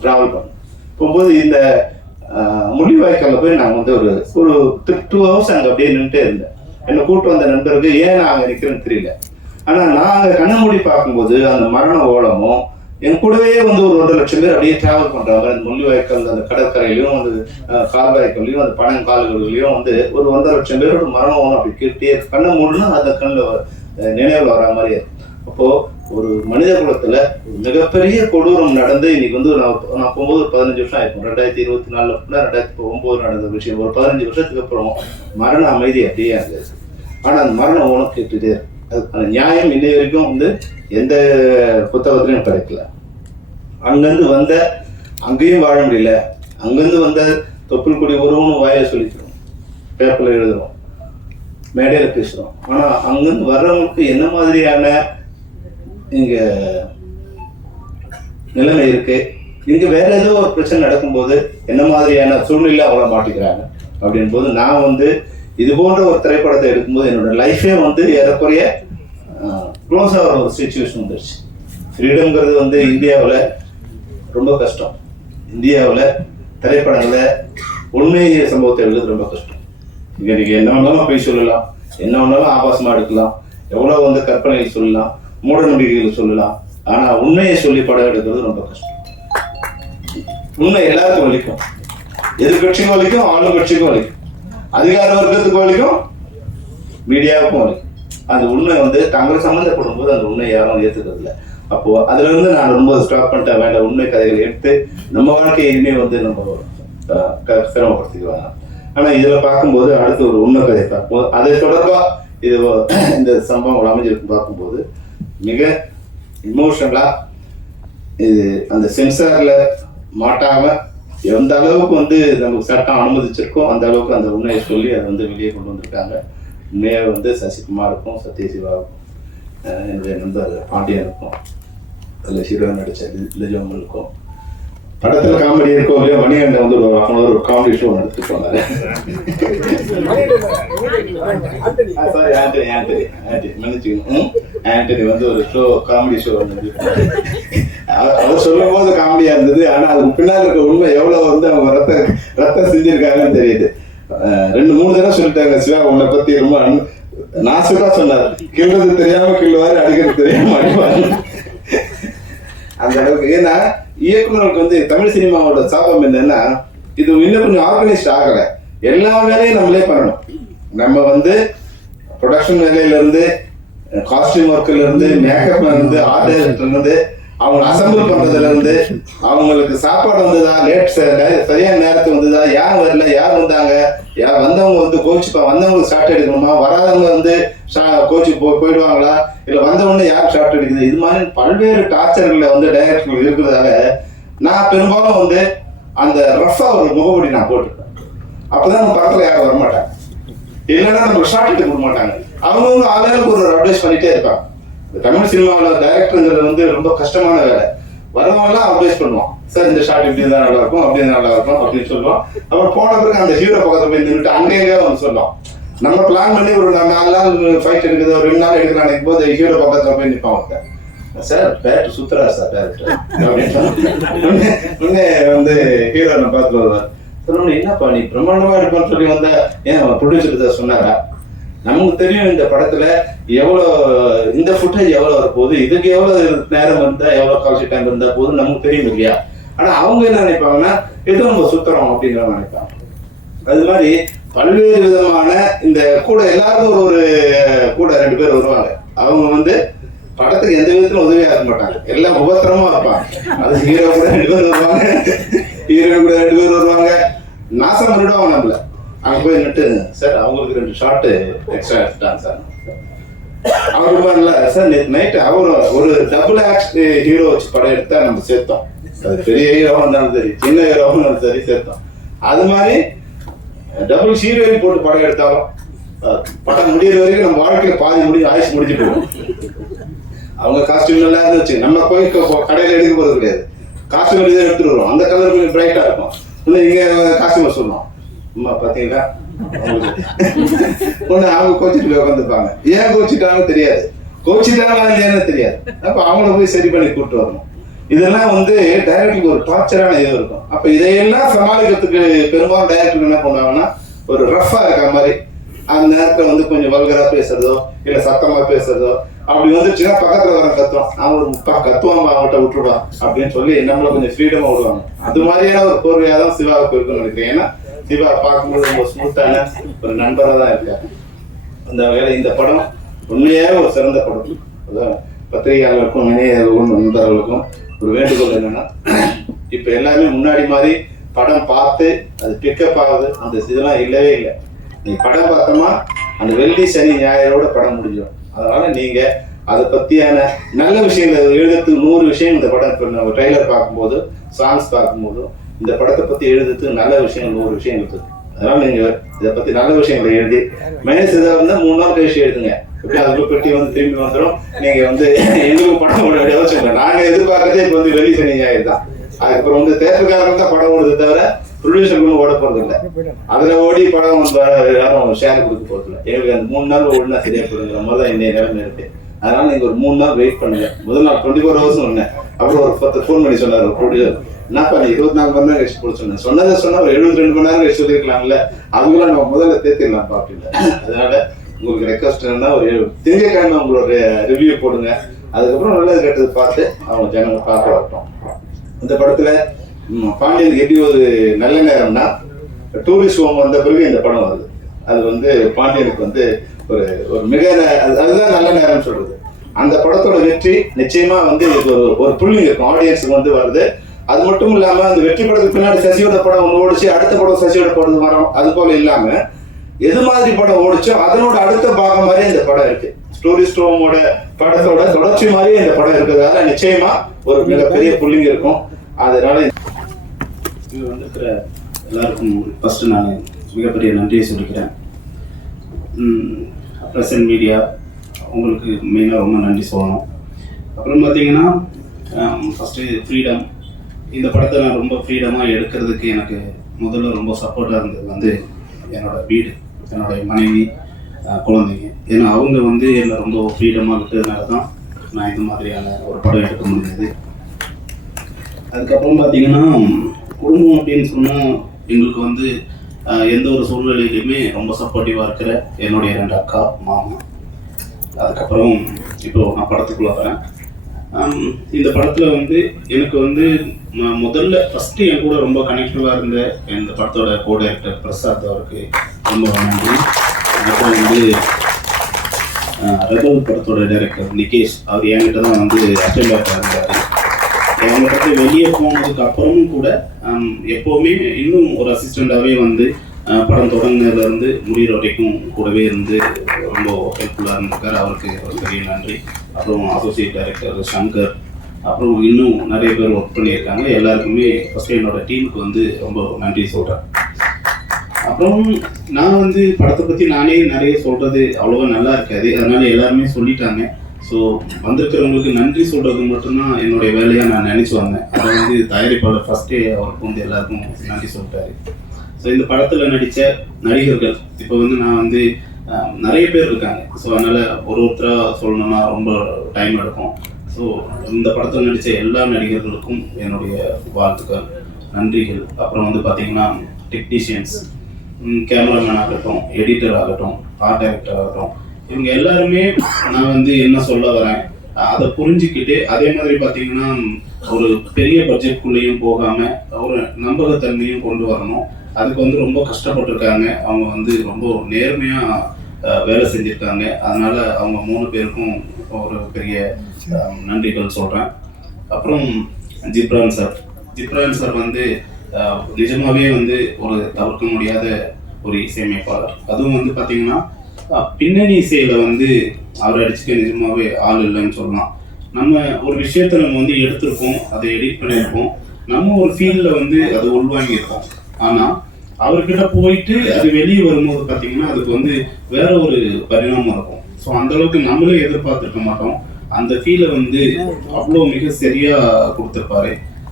ட்ராவல் பண்ணோம். போகும்போது இந்த முள்ளிவாய்க்காலில் போய் நாங்கள் வந்து ஒரு 2 ஹவர்ஸ் அங்கே அப்படியே நின்றுட்டே இருந்தேன். என்னை கூப்பிட்டு வந்த நண்பருக்கு ஏன் நான் அங்கே நிற்கிறேன்னு தெரியல. ஆனால் நான் அங்கே கண்ண மூடி பார்க்கும்போது அந்த மரண ஓலமும் என் கூடவே வந்து ஒரு 1.5 லட்சம் பேர் அப்படியே டிராவல் பண்றாங்க. அந்த முள்ளிவாய்க்கால் அந்த கடற்கரையிலையும் அந்த கால்வாய்க்கல்லையும் அந்த பனங்கால்கள்லையும் வந்து ஒரு 1.5 லட்சம் பேரோட மரண ஓலம் அப்படி கேட்டே கண்ணை மூடுனா அந்த கண்ணில் நினைவு வர மாதிரியே. அப்போ ஒரு மனித குலத்துல மிகப்பெரிய கொடூரம் நடந்து இன்னைக்கு வந்து நான் போகும்போது ஒரு 15 வருஷம் ஆயிருக்கும். 2024 2009 நடந்த விஷயம். ஒரு 15 வருஷத்துக்கு அப்புறம் மரண அமைதி அப்படியே இருந்தது. ஆனா அந்த மரண ஓலம் கேட்டுட்டே இருக்கு. அதுக்கான நியாயம் இன்னை வரைக்கும் வந்து எந்த புத்தகத்திலையும் கிடைக்கல. அங்கிருந்து வந்த அங்கேயும் வாழ முடியல, அங்கிருந்து வந்த தொப்புள் கொடி உறவுன்னு வாயில சொல்லிக்கிறோம், பேப்பர்ல எழுதுறோம், மேடையில பேசுறோம். ஆனா அங்கிருந்து வர்றவங்களுக்கு என்ன மாதிரியான இங்க நிலைமை இருக்கு, இங்க வேற ஏதோ ஒரு பிரச்சனை நடக்கும்போது என்ன மாதிரியான சூழ்நிலை அவங்கள மாட்டிக்கிறாங்க அப்படின் போது நான் வந்து இது போன்ற ஒரு திரைப்படத்தை எடுக்கும்போது என்னோட லைஃபே வந்து ஏறக்குறைய க்ளோஸ் ஆகிற ஒரு சிச்சுவேஷன் வந்துருச்சு. ஃப்ரீடம்ங்கிறது வந்து இந்தியாவில் ரொம்ப கஷ்டம். இந்தியாவில் திரைப்படங்களை உண்மை சம்பவத்தை எழுதுறது ரொம்ப கஷ்டம். இங்கே நீங்கள் என்ன வேணாலும் போய் சொல்லலாம், என்ன வேணாலும் ஆபாசமாக எடுக்கலாம், எவ்வளோ வந்து கற்பனைகள் சொல்லலாம், மூட நம்பிக்கைகள் சொல்லலாம். ஆனால் உண்மையை சொல்லி படம் எடுக்கிறது ரொம்ப கஷ்டம். உண்மை எல்லாருக்கும் வலிக்கும், எதிர்கட்சிக்கும் வலிக்கும், ஆளும் கட்சிக்கும் வலிக்கும், அதிகார வர்க்கத்துக்கு வலிக்கும், மீடியாவுக்கும் வலிக்கும். அந்த உண்மை வந்து தங்களை சம்மந்தப்படும் போது அந்த உண்மை யாரும் ஏற்றுக்கிறது இல்லை. அப்போ அதுல இருந்து நான் ரொம்ப ஸ்டாப் பண்ணிட்டேன். வேண்டாம், உண்மை கதைகளை எடுத்து நம்ம வாழ்க்கையை இனிமே வந்து நம்ம சிரமப்படுத்திக்குவாங்க. ஆனா இதுல பார்க்கும்போது அடுத்து ஒரு உண்மை கதையை பார்க்கும்போது அதை தொடர்பா இது இந்த சம்பவங்கள் அமைஞ்சிருக்கு பார்க்கும்போது மிக இமோஷனலா இது அந்த சென்சார்ல மாட்டாம எந்த அளவுக்கு வந்து நமக்கு சட்டம் அனுமதிச்சிருக்கோ அந்த அளவுக்கு அந்த உண்மையை சொல்லி அதை வந்து வெளியே கொண்டு வந்திருக்காங்க. உண்மையை வந்து சசிகுமாருக்கும் சத்யசிவாவுக்கும் என்னுடைய நண்பர் பாண்டியனுக்கும் அதில் ஹீரோ நடித்த லிஜோமலுக்கும் படத்தில் காமெடி இருக்கோ இல்லையோ மணிகண்டன் வந்து ஒரு 1/2 ஒரு காமெடி ஷோ நடத்தி போனாரு. சாரி ஆண்டனி மன்னிச்சுக்கணும். ஆண்டனி வந்து ஒரு ஷோ காமெடி ஷோ வந்து அவர் சொல்லும் போது காமெடியா இருந்தது. ஆனா அதுக்கு பின்னால் இருக்க உண்மை எவ்வளவு வந்து அவங்க ரத்தம் செஞ்சிருக்காங்கன்னு தெரியுது. 2-3 தடவை சொல்லிட்டாங்க, சிவா உன்னை பத்தி ரொம்ப நான் சொன்னார், கிள்றது தெரியாம கிள்ளுவாரு, அடிக்கிறது தெரியாம அடிப்பாரு. அந்த அளவுக்கு. ஏன்னா இயக்குநருக்கு வந்து தமிழ் சினிமாவோட சாபம் என்னன்னா இது இன்னும் கொஞ்சம் ஆர்கனைஸ்ட் ஆகல. எல்லா வேலையும் நம்மளே பண்ணணும். நம்ம வந்து ப்ரொடக்ஷன் வேலையில இருந்து, காஸ்டியூம் ஒர்க்ல இருந்து, மேக்கப்ல இருந்து, ஆர்ட் இருந்து, அவங்க அசம்பிள் பண்றதுல இருந்து, அவங்களுக்கு சாப்பாடு வந்ததா, லேட் சரியான நேரத்துக்கு வந்ததா, யார் வரல, யார் வந்தாங்க, யார் வந்தவங்க வந்து கோச்சுப்பா, வந்தவங்களுக்கு ஷார்ட் எடுக்கணுமா, வராதவங்க வந்து கோச்சு போயிடுவாங்களா, இல்ல வந்தவொடனே யார் ஷார்ட் எடுக்குது, இது மாதிரி பல்வேறு டார்ச்சர்களை வந்து டைரக்டர்கள் இருக்கிறதால நான் பெரும்பாலும் வந்து அந்த ரஃபா ஒரு முகமூடி நான் போட்டுருப்பேன். அப்பதான் நம்ம பக்கத்துல யாரும் வரமாட்டாங்க, இல்லைன்னா நம்ம ஷார்ட் எடுத்து கொடுக்க மாட்டாங்க. அவங்க ஆளுங்களுக்கு ஒரு அட்வைஸ் பண்ணிட்டே இருப்பாங்க. இந்த தமிழ் சினிமாவில் டைரக்டருங்கிறது வந்து ரொம்ப கஷ்டமான வேலை. வரவங்கலாம் அட்வைஸ் பண்ணுவான், சார் இந்த ஷார்ட் இப்படி இருந்தால் நல்லா இருக்கும், அப்படி இருந்தால் நல்லா இருக்கும் அப்படின்னு சொல்லுவான். அப்புறம் போன பிறகு அந்த ஹீரோ பக்கத்தில் போய் நின்றுட்டு அங்கேயே வந்து சொல்லுவான். நம்ம பிளான் பண்ணி ஒரு 4 நாள் ஃபைட் எடுக்குது, ஒரு 2 நாள் எடுக்கலான்னு போது ஹீரோ பக்கத்தில் போய் நிற்பான் ஒருத்தர். சார் டேரக்டர் சுத்துறா சார் டேரக்டர் அப்படின்னு வந்து ஹீரோ நான் பார்த்துட்டு வருவார். சொல்லணும், என்னப்பா நீ பிரம்மாண்டமா இருப்பான்னு சொல்லி வந்தா ஏன் ப்ரொடியூசர் சொன்னாரா? நமக்கு தெரியும் இந்த படத்துல எவ்வளோ இந்த ஃபுட்டேஜ் எவ்வளோ வரப்போகுது, இதுக்கு எவ்வளோ நேரம் இருந்தா எவ்வளோ கால்சி டைம் இருந்தா போதும் நமக்கு தெரியும் இல்லையா? ஆனா அவங்க என்ன நினைப்பாங்கன்னா ஏதோ நம்ம சுத்துறோம் அப்படிங்கிற நினைப்பாங்க. அது மாதிரி பல்வேறு விதமான இந்த கூட எல்லாருக்கும் ஒரு கூட 2 பேர் வருவாங்க. அவங்க வந்து படத்துக்கு எந்த விதத்திலும் உதவியா இருக்க மாட்டாங்க, எல்லாம் உபத்திரமா இருப்பாங்க. அது ஹீரோ கூட 2 பேர் வருவாங்க, ஹீரோயின் கூட 2 பேர் வருவாங்க. நாசம் பண்ணிடுவாங்க நம்மள. அங்க போய் நின்று சார் அவங்களுக்கு 2 ஷார்ட் எக்ஸ்ட்ரா எடுத்துட்டாங்க சார். அவருக்கு பண்ணல சார் நேற்று நைட்டு அவர் ஒரு டபுள் ஆக்ஷன் ஹீரோ வச்சு படம் எடுத்தா நம்ம சேர்த்தோம். அது பெரிய ஹீரோவா இருந்தாலும் சரி, சின்ன ஹீரோவா இருந்தாலும் சரி சேர்த்தோம். அது மாதிரி டபுள் ஹீரோயின் போட்டு படம் எடுத்தாலும் படம் முடிகிற வரைக்கும் நம்ம வாழ்க்கையில ஆயுசு முடிஞ்சு போகும். அவங்க காஸ்டியூம் நல்லா இருந்துச்சு, நம்ம போய் கடையில எடுக்க போறது கிடையாது, காஸ்டியூம் எழுதி எடுத்துட்டு வருவோம். அந்த கலர் கொஞ்சம் பிரைட்டா இருக்கும். இன்னும் இங்க காஸ்டியூமர் சொல்லுவோம், அம்மா பாத்தீங்களா ஒண்ணு அவங்க கோச்சிட்டு உட்காந்துருப்பாங்க. ஏன் கோச்சிட்டாங்கன்னு தெரியாது, கோச்சிட்டாங்கன்னு தெரியாது. அப்ப அவங்கள போய் சரி பண்ணி கூப்பிட்டு வரணும். இதெல்லாம் வந்து டைரக்டருக்கு ஒரு டார்ச்சரான இது இருக்கும். அப்ப இதையெல்லாம் சமாளிக்கிறதுக்கு பெரும்பாலும் டைரக்டர் என்ன பண்ணுவாங்கன்னா ஒரு ரஃபா இருக்கிற மாதிரி அந்த நேரத்துல வந்து கொஞ்சம் வல்கரா பேசுறதோ இல்ல சத்தமா பேசுறதோ அப்படி வந்துச்சுன்னா பக்கத்துல வர கத்துவான், அவன் ஒரு கத்துவான் அவங்கள்ட்ட விட்டுருவா அப்படின்னு சொல்லி நம்மள கொஞ்சம் ஃப்ரீடமா விடுவாங்க. அது மாதிரியான ஒரு கோர்வையா தான் சிவாவுக்கு இருக்குன்னு நினைக்கிறேன். ஏன்னா சிவா பார்க்கும்போது ரொம்ப ஸ்மூத்தான ஒரு நண்பராக தான் இருக்காரு. அந்த வகையில இந்த படம் உண்மையே ஒரு சிறந்த படம். அதான் பத்திரிகையாளர்களுக்கும் இணையர்களுக்கும் நண்பர்களுக்கும் ஒரு வேண்டுகோள் என்னன்னா, இப்ப எல்லாமே முன்னாடி மாதிரி படம் பார்த்து அது பிக்கப் ஆகுது, அந்த இதெல்லாம் இல்லவே இல்லை. நீ படம் பார்த்தோமா அந்த வெள்ளி சனி ஞாயிறோட படம் முடிஞ்சிடும். அதனால நீங்க அதை பத்தியான நல்ல விஷயங்கள் எழுதுறதுக்கு 100 விஷயம் இந்த படம் இப்போ நம்ம ட்ரெய்லர் பார்க்கும்போது சாங்ஸ் பார்க்கும்போது இந்த படத்தை பத்தி எழுதுறதுக்கு நல்ல விஷயங்கள் 100 விஷயங்கள் இருக்குது. அதனால நீங்க இதை பத்தி நல்ல விஷயங்களை எழுதி மைனஸ் இதை வந்து 3 நாள் கழிச்சு எழுதுங்க. எப்படி அதுக்குள்ள பெட்டி வந்து திரும்பி வந்துடும். நீங்க வந்து எங்களுக்கு படம் ஓட யோசிச்சுங்க. நாங்க எதிர்பார்க்கறதே இப்போ வந்து வெள்ளி சனி ஞாயிறு தான். அதுக்கப்புறம் வந்து தேட்டருக்காரங்க தான் படம் ஓடுது தவிர ப்ரொடியூசருக்கு ஓட போறது இல்லை. அதுல ஓடி படம் யாரும் ஷேர் கொடுக்க போறது இல்லை. எங்களுக்கு அந்த 3 நாள் ஓடுனா சரியா போடுங்கிற மாதிரி தான் இன்னைய நிலைமை இருக்கு. அதனால நீங்க ஒரு 3 நாள் வெயிட் பண்ணுங்க. முதல் நாள் 24 hours சொன்னேன். அப்புறம் ஒரு 10 ஃபோன் பண்ணி சொன்னார் ஒரு ப்ரொடியூசர், என்னப்பா நீ 24 மணி நேரம் கழிச்சு போட சொன்னேன். சொன்னதை சொன்னா ஒரு 72 மணி நேரம் கழிச்சு சொல்லிருக்கலாம்ல, அதுக்குள்ள நம்ம முதல்ல தேர்த்திடலாம்ப்பா அப்படின்னு. அதனால உங்களுக்கு ரெக்வஸ்ட் என்னன்னா ஒரு திங்கட்கிழமை உங்களோட ரிவ்யூ போடுங்க. அதுக்கப்புறம் நல்லது கெட்டது பார்த்து அவங்க ஜனங்க பார்க்க வரட்டும். இந்த படத்துல பாண்டியனுக்கு எப்படி ஒரு நல்ல நேரம்னா டூரிஸ்ட் ஹோம் வந்த பிறகு இந்த படம் வருது. அது வந்து பாண்டியனுக்கு வந்து ஒரு ஒரு மிக அதுதான் நல்ல நேரம் சொல்றது. அந்த படத்தோட வெற்றி நிச்சயமா வந்து இது ஒரு புள்ளிங் இருக்கும், ஆடியன்ஸுக்கு வந்து வருது. அது மட்டும் இல்லாம அந்த வெற்றி படத்துக்கு பின்னாடி சசியோட படம் ஒன்று ஓடிச்சு, அடுத்த படம் சசியோட படம் வரும். அது போல இல்லாம எது மாதிரி படம் ஓடிச்சோ அதனோட அடுத்த பாகம் மாதிரி இந்த படம் இருக்கு. டூரிஸ்ட் ஹோமோட படத்தோட தொடர்ச்சி மாதிரி இந்த படம் இருக்கிறதால நிச்சயமா ஒரு மிகப்பெரிய புள்ளிங் இருக்கும். அதனால இது வந்து எல்லாருக்கும் ஃபர்ஸ்ட் நான் மிகப்பெரிய நன்றியை சொல்லிக்கிறேன். ப்ரெசன்ட் மீடியா உங்களுக்கு மெயினாக ரொம்ப நன்றி சொல்லணும். அப்புறம் பார்த்தீங்கன்னா ஃபஸ்ட்டு ஃப்ரீடம். இந்த படத்தை நான் ரொம்ப ஃப்ரீடமாக எடுக்கிறதுக்கு எனக்கு முதல்ல ரொம்ப சப்போர்ட்டாக இருந்தது வந்து என்னோட வீடு, என்னோடய மனைவி, குழந்தைங்க. ஏன்னா அவங்க வந்து என்னை ரொம்ப ஃப்ரீடமாக விட்டதுனால தான் நான் இந்த மாதிரியான ஒரு படம் எடுக்க முடியுது. அதுக்கப்புறம் பார்த்தீங்கன்னா குடும்பம் அப்படின்னு சொன்னால் எங்களுக்கு வந்து எந்த ஒரு சூழ்நிலையிலுமே ரொம்ப சப்போர்ட்டிவாக இருக்கிற என்னுடைய 2 அக்கா, மாமா. அதுக்கப்புறம் இப்போ நான் படத்துக்குள்ளே வரேன். இந்த படத்தில் வந்து எனக்கு வந்து முதல்ல ஃபஸ்ட்டு என் கூட ரொம்ப கனெக்டிவாக இருந்த இந்த படத்தோட கோ டைரக்டர் பிரசாத் அவருக்கு ரொம்ப நன்றி. அப்புறம் வந்து ரெபல் படத்தோட டைரக்டர் நிகேஷ், அவர் என்கிட்ட தான் வந்து அசிஸ்டண்டாக இருந்தார். என்கிட்ட வெளியே போனதுக்கு அப்புறமும் கூட எப்போவுமே இன்னும் ஒரு அசிஸ்டண்டாகவே வந்து படம் தொடங்கினதுலேருந்து முடிகிற வரைக்கும் கூடவே இருந்து ரொம்ப ஹெல்ப்ஃபுல்லாக இருந்திருக்கார். அவருக்கு ஒரு பெரிய நன்றி. அப்புறம் அசோசியேட் டைரக்டர் சங்கர், அப்புறம் இன்னும் நிறைய பேர் ஒர்க் பண்ணியிருக்காங்க. எல்லாருக்குமே ஃபஸ்ட்டு என்னோட டீமுக்கு வந்து ரொம்ப நன்றி சொல்கிறேன். அப்புறம் நான் வந்து படத்தை பற்றி நானே நிறைய சொல்கிறது அவ்வளோவா நல்லா இருக்காது, அதனால எல்லாருமே சொல்லிட்டாங்க. ஸோ வந்திருக்கிறவங்களுக்கு நன்றி சொல்கிறது மட்டும்தான் என்னுடைய வேலையாக நான் நினச்சி வந்தேன். அதை வந்து தயாரிப்பாளர் ஃபஸ்ட்டே அவருக்கு வந்து எல்லாருக்கும் நன்றி சொல்லிட்டாரு. ஸோ இந்த படத்தில் நடித்த நடிகர்கள் இப்போ வந்து நான் வந்து நிறைய பேர் இருக்காங்க. ஸோ அதனால் ஒருத்தராக சொல்லணும்னா ரொம்ப டைம் எடுக்கும். ஸோ இந்த படத்தில் நடித்த எல்லா நடிகர்களுக்கும் என்னுடைய வாழ்த்துக்கள், நன்றிகள். அப்புறம் வந்து பார்த்திங்கன்னா டெக்னீஷியன்ஸ், கேமராமேன் ஆகட்டும், எடிட்டர் ஆகட்டும், ஆர்ட் டைரக்டர் ஆகட்டும், இவங்க எல்லாருமே நான் வந்து என்ன சொல்ல வரேன் அதை புரிஞ்சுக்கிட்டு, அதே மாதிரி பார்த்தீங்கன்னா ஒரு பெரிய பட்ஜெட்குள்ளேயும் போகாமல் ஒரு நம்பகத்தன்மையும் கொண்டு வரணும். அதுக்கு வந்து ரொம்ப கஷ்டப்பட்டுருக்காங்க. அவங்க வந்து ரொம்ப நேர்மையாக வேலை செஞ்சுருக்காங்க. அதனால் அவங்க 3 பேருக்கும் ஒரு பெரிய நன்றிகள் சொல்கிறேன். அப்புறம் ஜிப்ரான் சார் வந்து நிஜமாகவே வந்து ஒரு தவிர்க்க முடியாத ஒரு இசையமைப்பாளர். அதுவும் வந்து பார்த்திங்கன்னா பின்னணி இசையில் வந்து அவர் அடிச்சுக்க நிஜமாகவே ஆள் இல்லைன்னு சொல்லலாம். நம்ம ஒரு விஷயத்தை நம்ம வந்து எடுத்திருப்போம், அதை எடிட் பண்ணியிருப்போம், நம்ம ஒரு ஃபீல்டில் வந்து அது உள்வாங்கியிருப்போம். ஆனால் அவர்கிட்ட போயிட்டு அது வெளியே வரும்போது பார்த்தீங்கன்னா அதுக்கு வந்து வேற ஒரு பரிணாமம் இருக்கும். ஸோ அந்தளவுக்கு நம்மளே எதிர்பார்த்துருக்க மாட்டோம். அந்த ஃபீலை வந்து அவ்வளோ மிக சரியாக கொடுத்துருப்பாரு.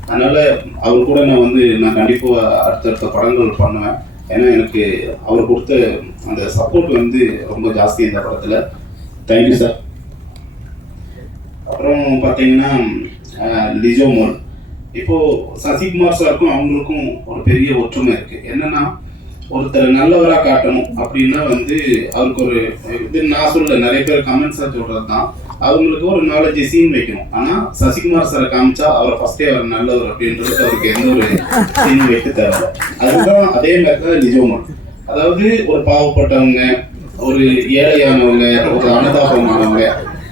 அதனால் அவர் கூட நான் கண்டிப்பாக அடுத்தடுத்த படங்கள் பண்ணுவேன். ஏன்னா எனக்கு அவர் கொடுத்த அந்த சப்போர்ட் வந்து ரொம்ப ஜாஸ்தி இந்த படத்தில். Thank you sir. அப்புறம் பார்த்தீங்கன்னா லிஜோமோல், இப்போது சசிகுமார் சாருக்கும் அவங்களுக்கும் ஒரு பெரிய ஒற்றுமை இருக்குது. என்னென்னா ஒருத்தர் நல்லவராக காட்டணும் அப்படின்னா வந்து அவருக்கு ஒரு இது நான் சொல்ல நிறைய பேர் கமெண்ட்ஸாக சொல்கிறது தான், அவங்களுக்கு ஒரு 4-5 சீன் வைக்கணும். ஆனால் சசிகுமார் சாரை காமிச்சா அவரை ஃபஸ்ட்டே அவர் நல்லவர் அப்படின்றது அவருக்கு எந்த ஒரு சீன் வைக்க தேவையில்லை. அதுதான் அதே மாதிரி தான் லிஜோமோல். அதாவது ஒரு பாவப்பட்டவங்க, ஒரு ஏழையானவங்க, ஒரு அனுதாபமானவங்க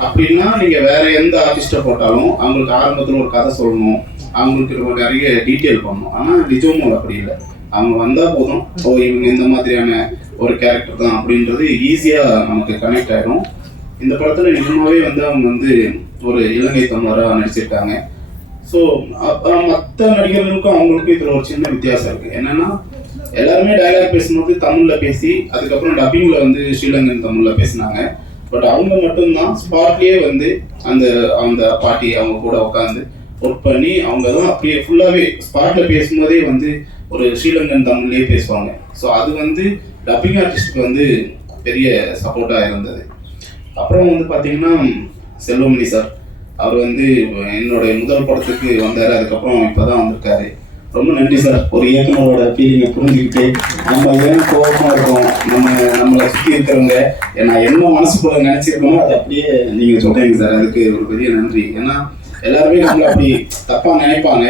அப்படின்னா நீங்கள் வேற எந்த ஆர்டிஸ்ட்டை போட்டாலும் அவங்களுக்கு ஆரம்பத்தில் ஒரு கதை சொல்லணும், அவங்களுக்கு நிறைய டீட்டெயில் பண்ணணும். ஆனால் லிஜோமோல் அப்படி இல்லை. அவங்க வந்தால் போதும், ஸோ இவங்க இந்த மாதிரியான ஒரு கேரக்டர் தான் அப்படின்றது ஈஸியாக நமக்கு கனெக்ட் ஆகிடும். இந்த படத்தில் நிஜமாகவே வந்து அவங்க வந்து ஒரு இலங்கை தமிழராக நடிச்சிருக்காங்க. ஸோ மற்ற நடிகர்களுக்கும் அவங்களுக்கும் இதில் ஒரு சின்ன வித்தியாசம் இருக்குது. என்னென்னா எல்லாருமே டயலாக் பேசும்போது தமிழில் பேசி அதுக்கப்புறம் டப்பிங்கில் வந்து ஸ்ரீலங்கன் தமிழில் பேசினாங்க. பட் அவங்க மட்டும்தான் ஸ்பாட்லேயே வந்து அந்த பாட்டி அவங்க கூட உட்காந்து ஒர்க் பண்ணி அவங்க தான் அப்படியே ஃபுல்லாகவே ஸ்பாட்டில் பேசும்போதே வந்து ஒரு ஸ்ரீலங்கன் தமிழ்லேயே பேசுவாங்க. ஸோ அது வந்து டப்பிங் ஆர்டிஸ்ட்டுக்கு வந்து பெரிய சப்போர்ட்டாக இருந்தது. அப்புறம் வந்து பார்த்தீங்கன்னா செல்வமணி சார், அவர் வந்து என்னுடைய முதல் படத்துக்கு வந்தார், அதுக்கப்புறம் இப்போ தான் வந்திருக்காரு. ரொம்ப நன்றி சார். ஒரு இயக்குனரோட ஃபீலிங்கை புரிஞ்சுக்கிட்டு நம்ம ஏன் கோபமாக இருக்கோம், நம்மளை சுற்றி இருக்கிறவங்க நான் என்ன மனசுக்குள்ள நினச்சிருக்கோமோ அதை அப்படியே நீங்கள் சொல்கிறீங்க சார், அதுக்கு ஒரு பெரிய நன்றி. ஏன்னா எல்லாருமே நம்மளை அப்படி தப்பாக நினைப்பாங்க.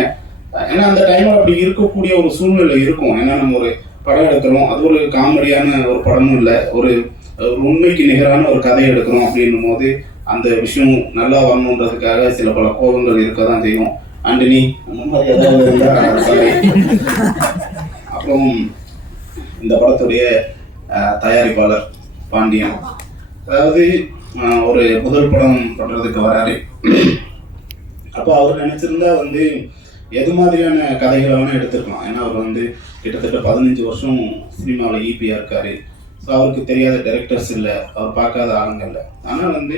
ஏன்னா அந்த டைமில் அப்படி இருக்கக்கூடிய ஒரு சூழ்நிலை இருக்கும். ஏன்னா நம்ம ஒரு படம் எடுக்கிறோம், அது ஒரு காமெடியான ஒரு படமும் இல்லை, ஒரு உண்மைக்கு நிகரான ஒரு கதையை எடுக்கிறோம் அப்படின்னும் போது அந்த விஷயம் நல்லா வரணுன்றதுக்காக சில பல கோபங்கள் இருக்க தான் செய்யும். ஆண்டனி அந்த மாதிரி ஏதாவது இருந்தால். அப்புறம் இந்த படத்துடைய தயாரிப்பாளர் பாண்டியன், அதாவது ஒரு முதல் படம் பண்ணுறதுக்கு வராரு. அப்போ அவர் நினச்சிருந்தா வந்து எது மாதிரியான கதைகளை வேணால் எடுத்துருக்கலாம். ஏன்னா அவர் வந்து கிட்டத்தட்ட 15 வருஷம் சினிமாவில் ஈபியாக இருக்கார். ஸோ அவருக்கு தெரியாத டைரக்டர்ஸ் இல்லை, அவர் பார்க்காத ஆளுங்க இல்லை. ஆனால் வந்து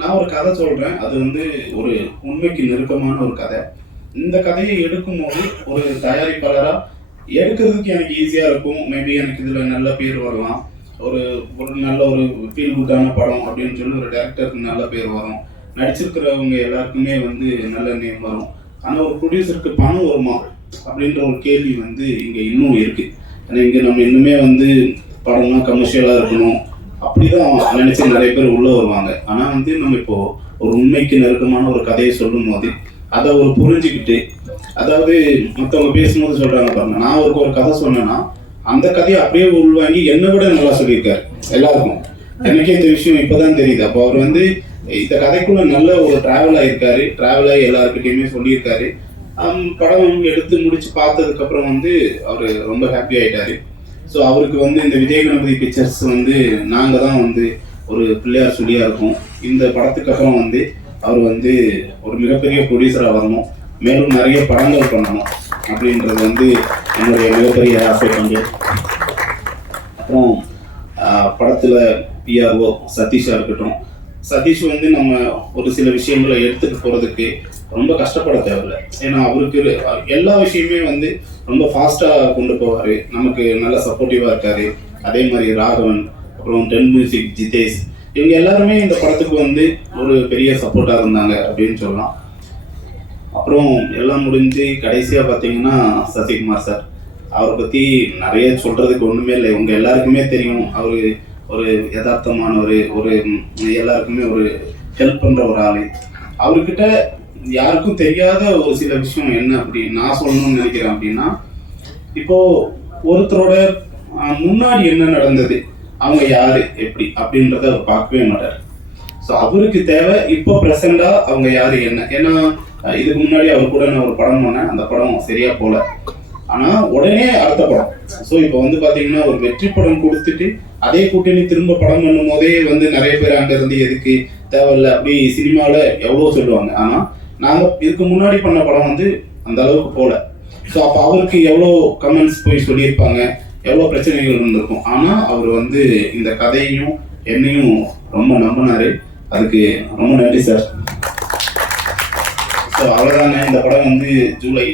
நான் ஒரு கதை சொல்கிறேன், அது வந்து ஒரு உண்மைக்கு நெருக்கமான ஒரு கதை. இந்த கதையை எடுக்கும்போது ஒரு தயாரிப்பாளராக எடுக்கிறதுக்கு எனக்கு ஈஸியாக இருக்கும். மேபி எனக்கு இதில் நல்ல பேர் வரலாம், ஒரு நல்ல ஒரு ஃபீல் குட்டான படம் அப்படின்னு சொல்லி ஒரு டைரக்டருக்கு நல்ல பேர் வரும், நடிச்சிருக்கிறவங்க எல்லாருக்குமே வந்து நல்ல நேம் வரும். ஆனால் ஒரு ப்ரொடியூசருக்கு பணம் வருமா அப்படின்ற ஒரு கேள்வி வந்து இங்கே இன்னும் இருக்குது. ஏன்னா இங்கே நம்ம இன்னுமே வந்து படம்னா கமர்ஷியலாக இருக்கணும் அப்படி தான் நினச்சி நிறைய பேர் உள்ளே வருவாங்க. ஆனால் வந்து நம்ம இப்போது ஒரு உண்மைக்கு நெருக்கமான ஒரு கதையை சொல்லும் போது அதை ஒரு புரிஞ்சுக்கிட்டு, அதாவது மற்றவங்க பேசும்போது சொல்கிறாங்க பாருங்க, நான் ஒரு கதை சொன்னேன்னா அந்த கதையை அப்படியே உள்வாங்கி என்னை விட நல்லா சொல்லியிருக்காரு எல்லாருக்கும். எனக்கே இந்த விஷயம் இப்போ தான் தெரியுது. அப்போ அவர் வந்து இந்த கதைக்குள்ள நல்ல ஒரு டிராவல் ஆகியிருக்காரு, டிராவல் ஆகி எல்லாருக்கிட்டையுமே சொல்லியிருக்காரு. படம் எடுத்து முடிச்சு பார்த்ததுக்கப்புறம் வந்து அவர் ரொம்ப ஹாப்பி ஆகிட்டாரு. ஸோ அவருக்கு வந்து இந்த விஜய் கணபதி பிக்சர்ஸ் வந்து நாங்கள் தான் வந்து ஒரு பிள்ளையார் சொல்லியாக இருக்கோம். இந்த படத்துக்கு அப்புறம் வந்து அவர் வந்து ஒரு மிகப்பெரிய ப்ரொடியூசராக வரணும், மேலும் நிறைய படங்கள் பண்ணணும் அப்படின்றது வந்து என்னுடைய மிகப்பெரிய ஆசை வந்து. அப்புறம் படத்தில் பிஆர்ஓ சதீஷாக இருக்கட்டும், சதீஷ் வந்து நம்ம ஒரு சில விஷயங்களை எடுத்துகிட்டு போகிறதுக்கு ரொம்ப கஷ்டப்பட தேவையில்லை. ஏன்னா அவருக்கு எல்லா விஷயமே வந்து ரொம்ப ஃபாஸ்ட்டாக கொண்டு போவார், நமக்கு நல்ல சப்போர்ட்டிவாக இருக்கார். அதே மாதிரி ராகவன், அப்புறம் டென் மியூசிக் ஜிதேஷ், இவங்க எல்லாருமே இந்த படத்துக்கு வந்து ஒரு பெரிய சப்போர்ட்டாக இருந்தாங்க அப்படின்னு சொல்லலாம். அப்புறம் எல்லாம் முடிஞ்சு கடைசியாக பார்த்தீங்கன்னா சசிகுமார் சார், அவரை பற்றி நிறைய சொல்கிறதுக்கு ஒன்றுமே இல்லை. இவங்க எல்லாருக்குமே தெரியும், அவர் ஒரு யதார்த்தமானவர், ஒரு எல்லாருக்குமே ஒரு ஹெல்ப் பண்ணுற ஒரு ஆள். அவர்கிட்ட யாருக்கும் தெரியாத ஒரு சில விஷயம் என்ன அப்படி நான் சொல்லணும்னு நினைக்கிறேன் அப்படின்னா, இப்போது ஒருத்தரோட முன்னாடி என்ன நடந்தது, அவங்க யார் எப்படி அப்படின்றத அவர் பார்க்கவே மாட்டார். ஸோ அவருக்கு தேவை இப்போ ப்ரெசண்டாக அவங்க யார் என்ன. ஏன்னா இதுக்கு முன்னாடி அவர் கூட நான் ஒரு படம் பண்ணேன், அந்த படம் சரியாக போகல, ஆனால் உடனே அடுத்த படம். ஸோ இப்போ வந்து பார்த்தீங்கன்னா ஒரு வெற்றி படம் கொடுத்துட்டு அதே கூட்டணி திரும்ப படம் பண்ணும் போதே வந்து நிறைய பேர் அங்கே இருந்து எதுக்கு தேவையில்லை அப்படி சினிமாவில் எவ்வளோ சொல்லுவாங்க. ஆனால் நாங்கள் இதுக்கு முன்னாடி பண்ண படம் வந்து அந்த அளவுக்கு போகல. ஸோ அப்போ அவருக்கு எவ்வளோ கமெண்ட்ஸ் போய் சொல்லியிருப்பாங்க, எவ்வளோ பிரச்சனைகள் இருந்திருக்கும். ஆனால் அவர் வந்து இந்த கதையையும் என்னையும் ரொம்ப நம்பினார், அதுக்கு ரொம்ப நன்றி சார். ஸோ அவ்வளோதாங்க, இந்த படம் வந்து ஜூலை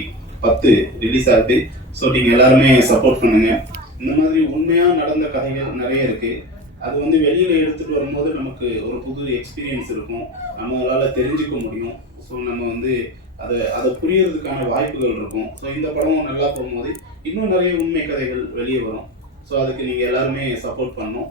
10 ரிலீஸ் ஆகுது. ஸோ நீங்கள் எல்லாருமே சப்போர்ட் பண்ணுங்கள். இந்த மாதிரி உண்மையாக நடந்த கதைகள் நிறைய இருக்குது, அது வந்து வெளியில் எடுத்துகிட்டு வரும்போது நமக்கு ஒரு புது எக்ஸ்பீரியன்ஸ் இருக்கும், நம்மளால் தெரிஞ்சுக்க முடியும். ஸோ நம்ம வந்து அதை புரியறதுக்கான வாய்ப்புகள் இருக்கும். ஸோ இந்த படம் நல்லா போகும்போது இன்னும் நிறைய உண்மை கதைகள் வெளியே வரும். ஸோ அதுக்கு நீங்கள் எல்லாருமே சப்போர்ட் பண்ணணும்.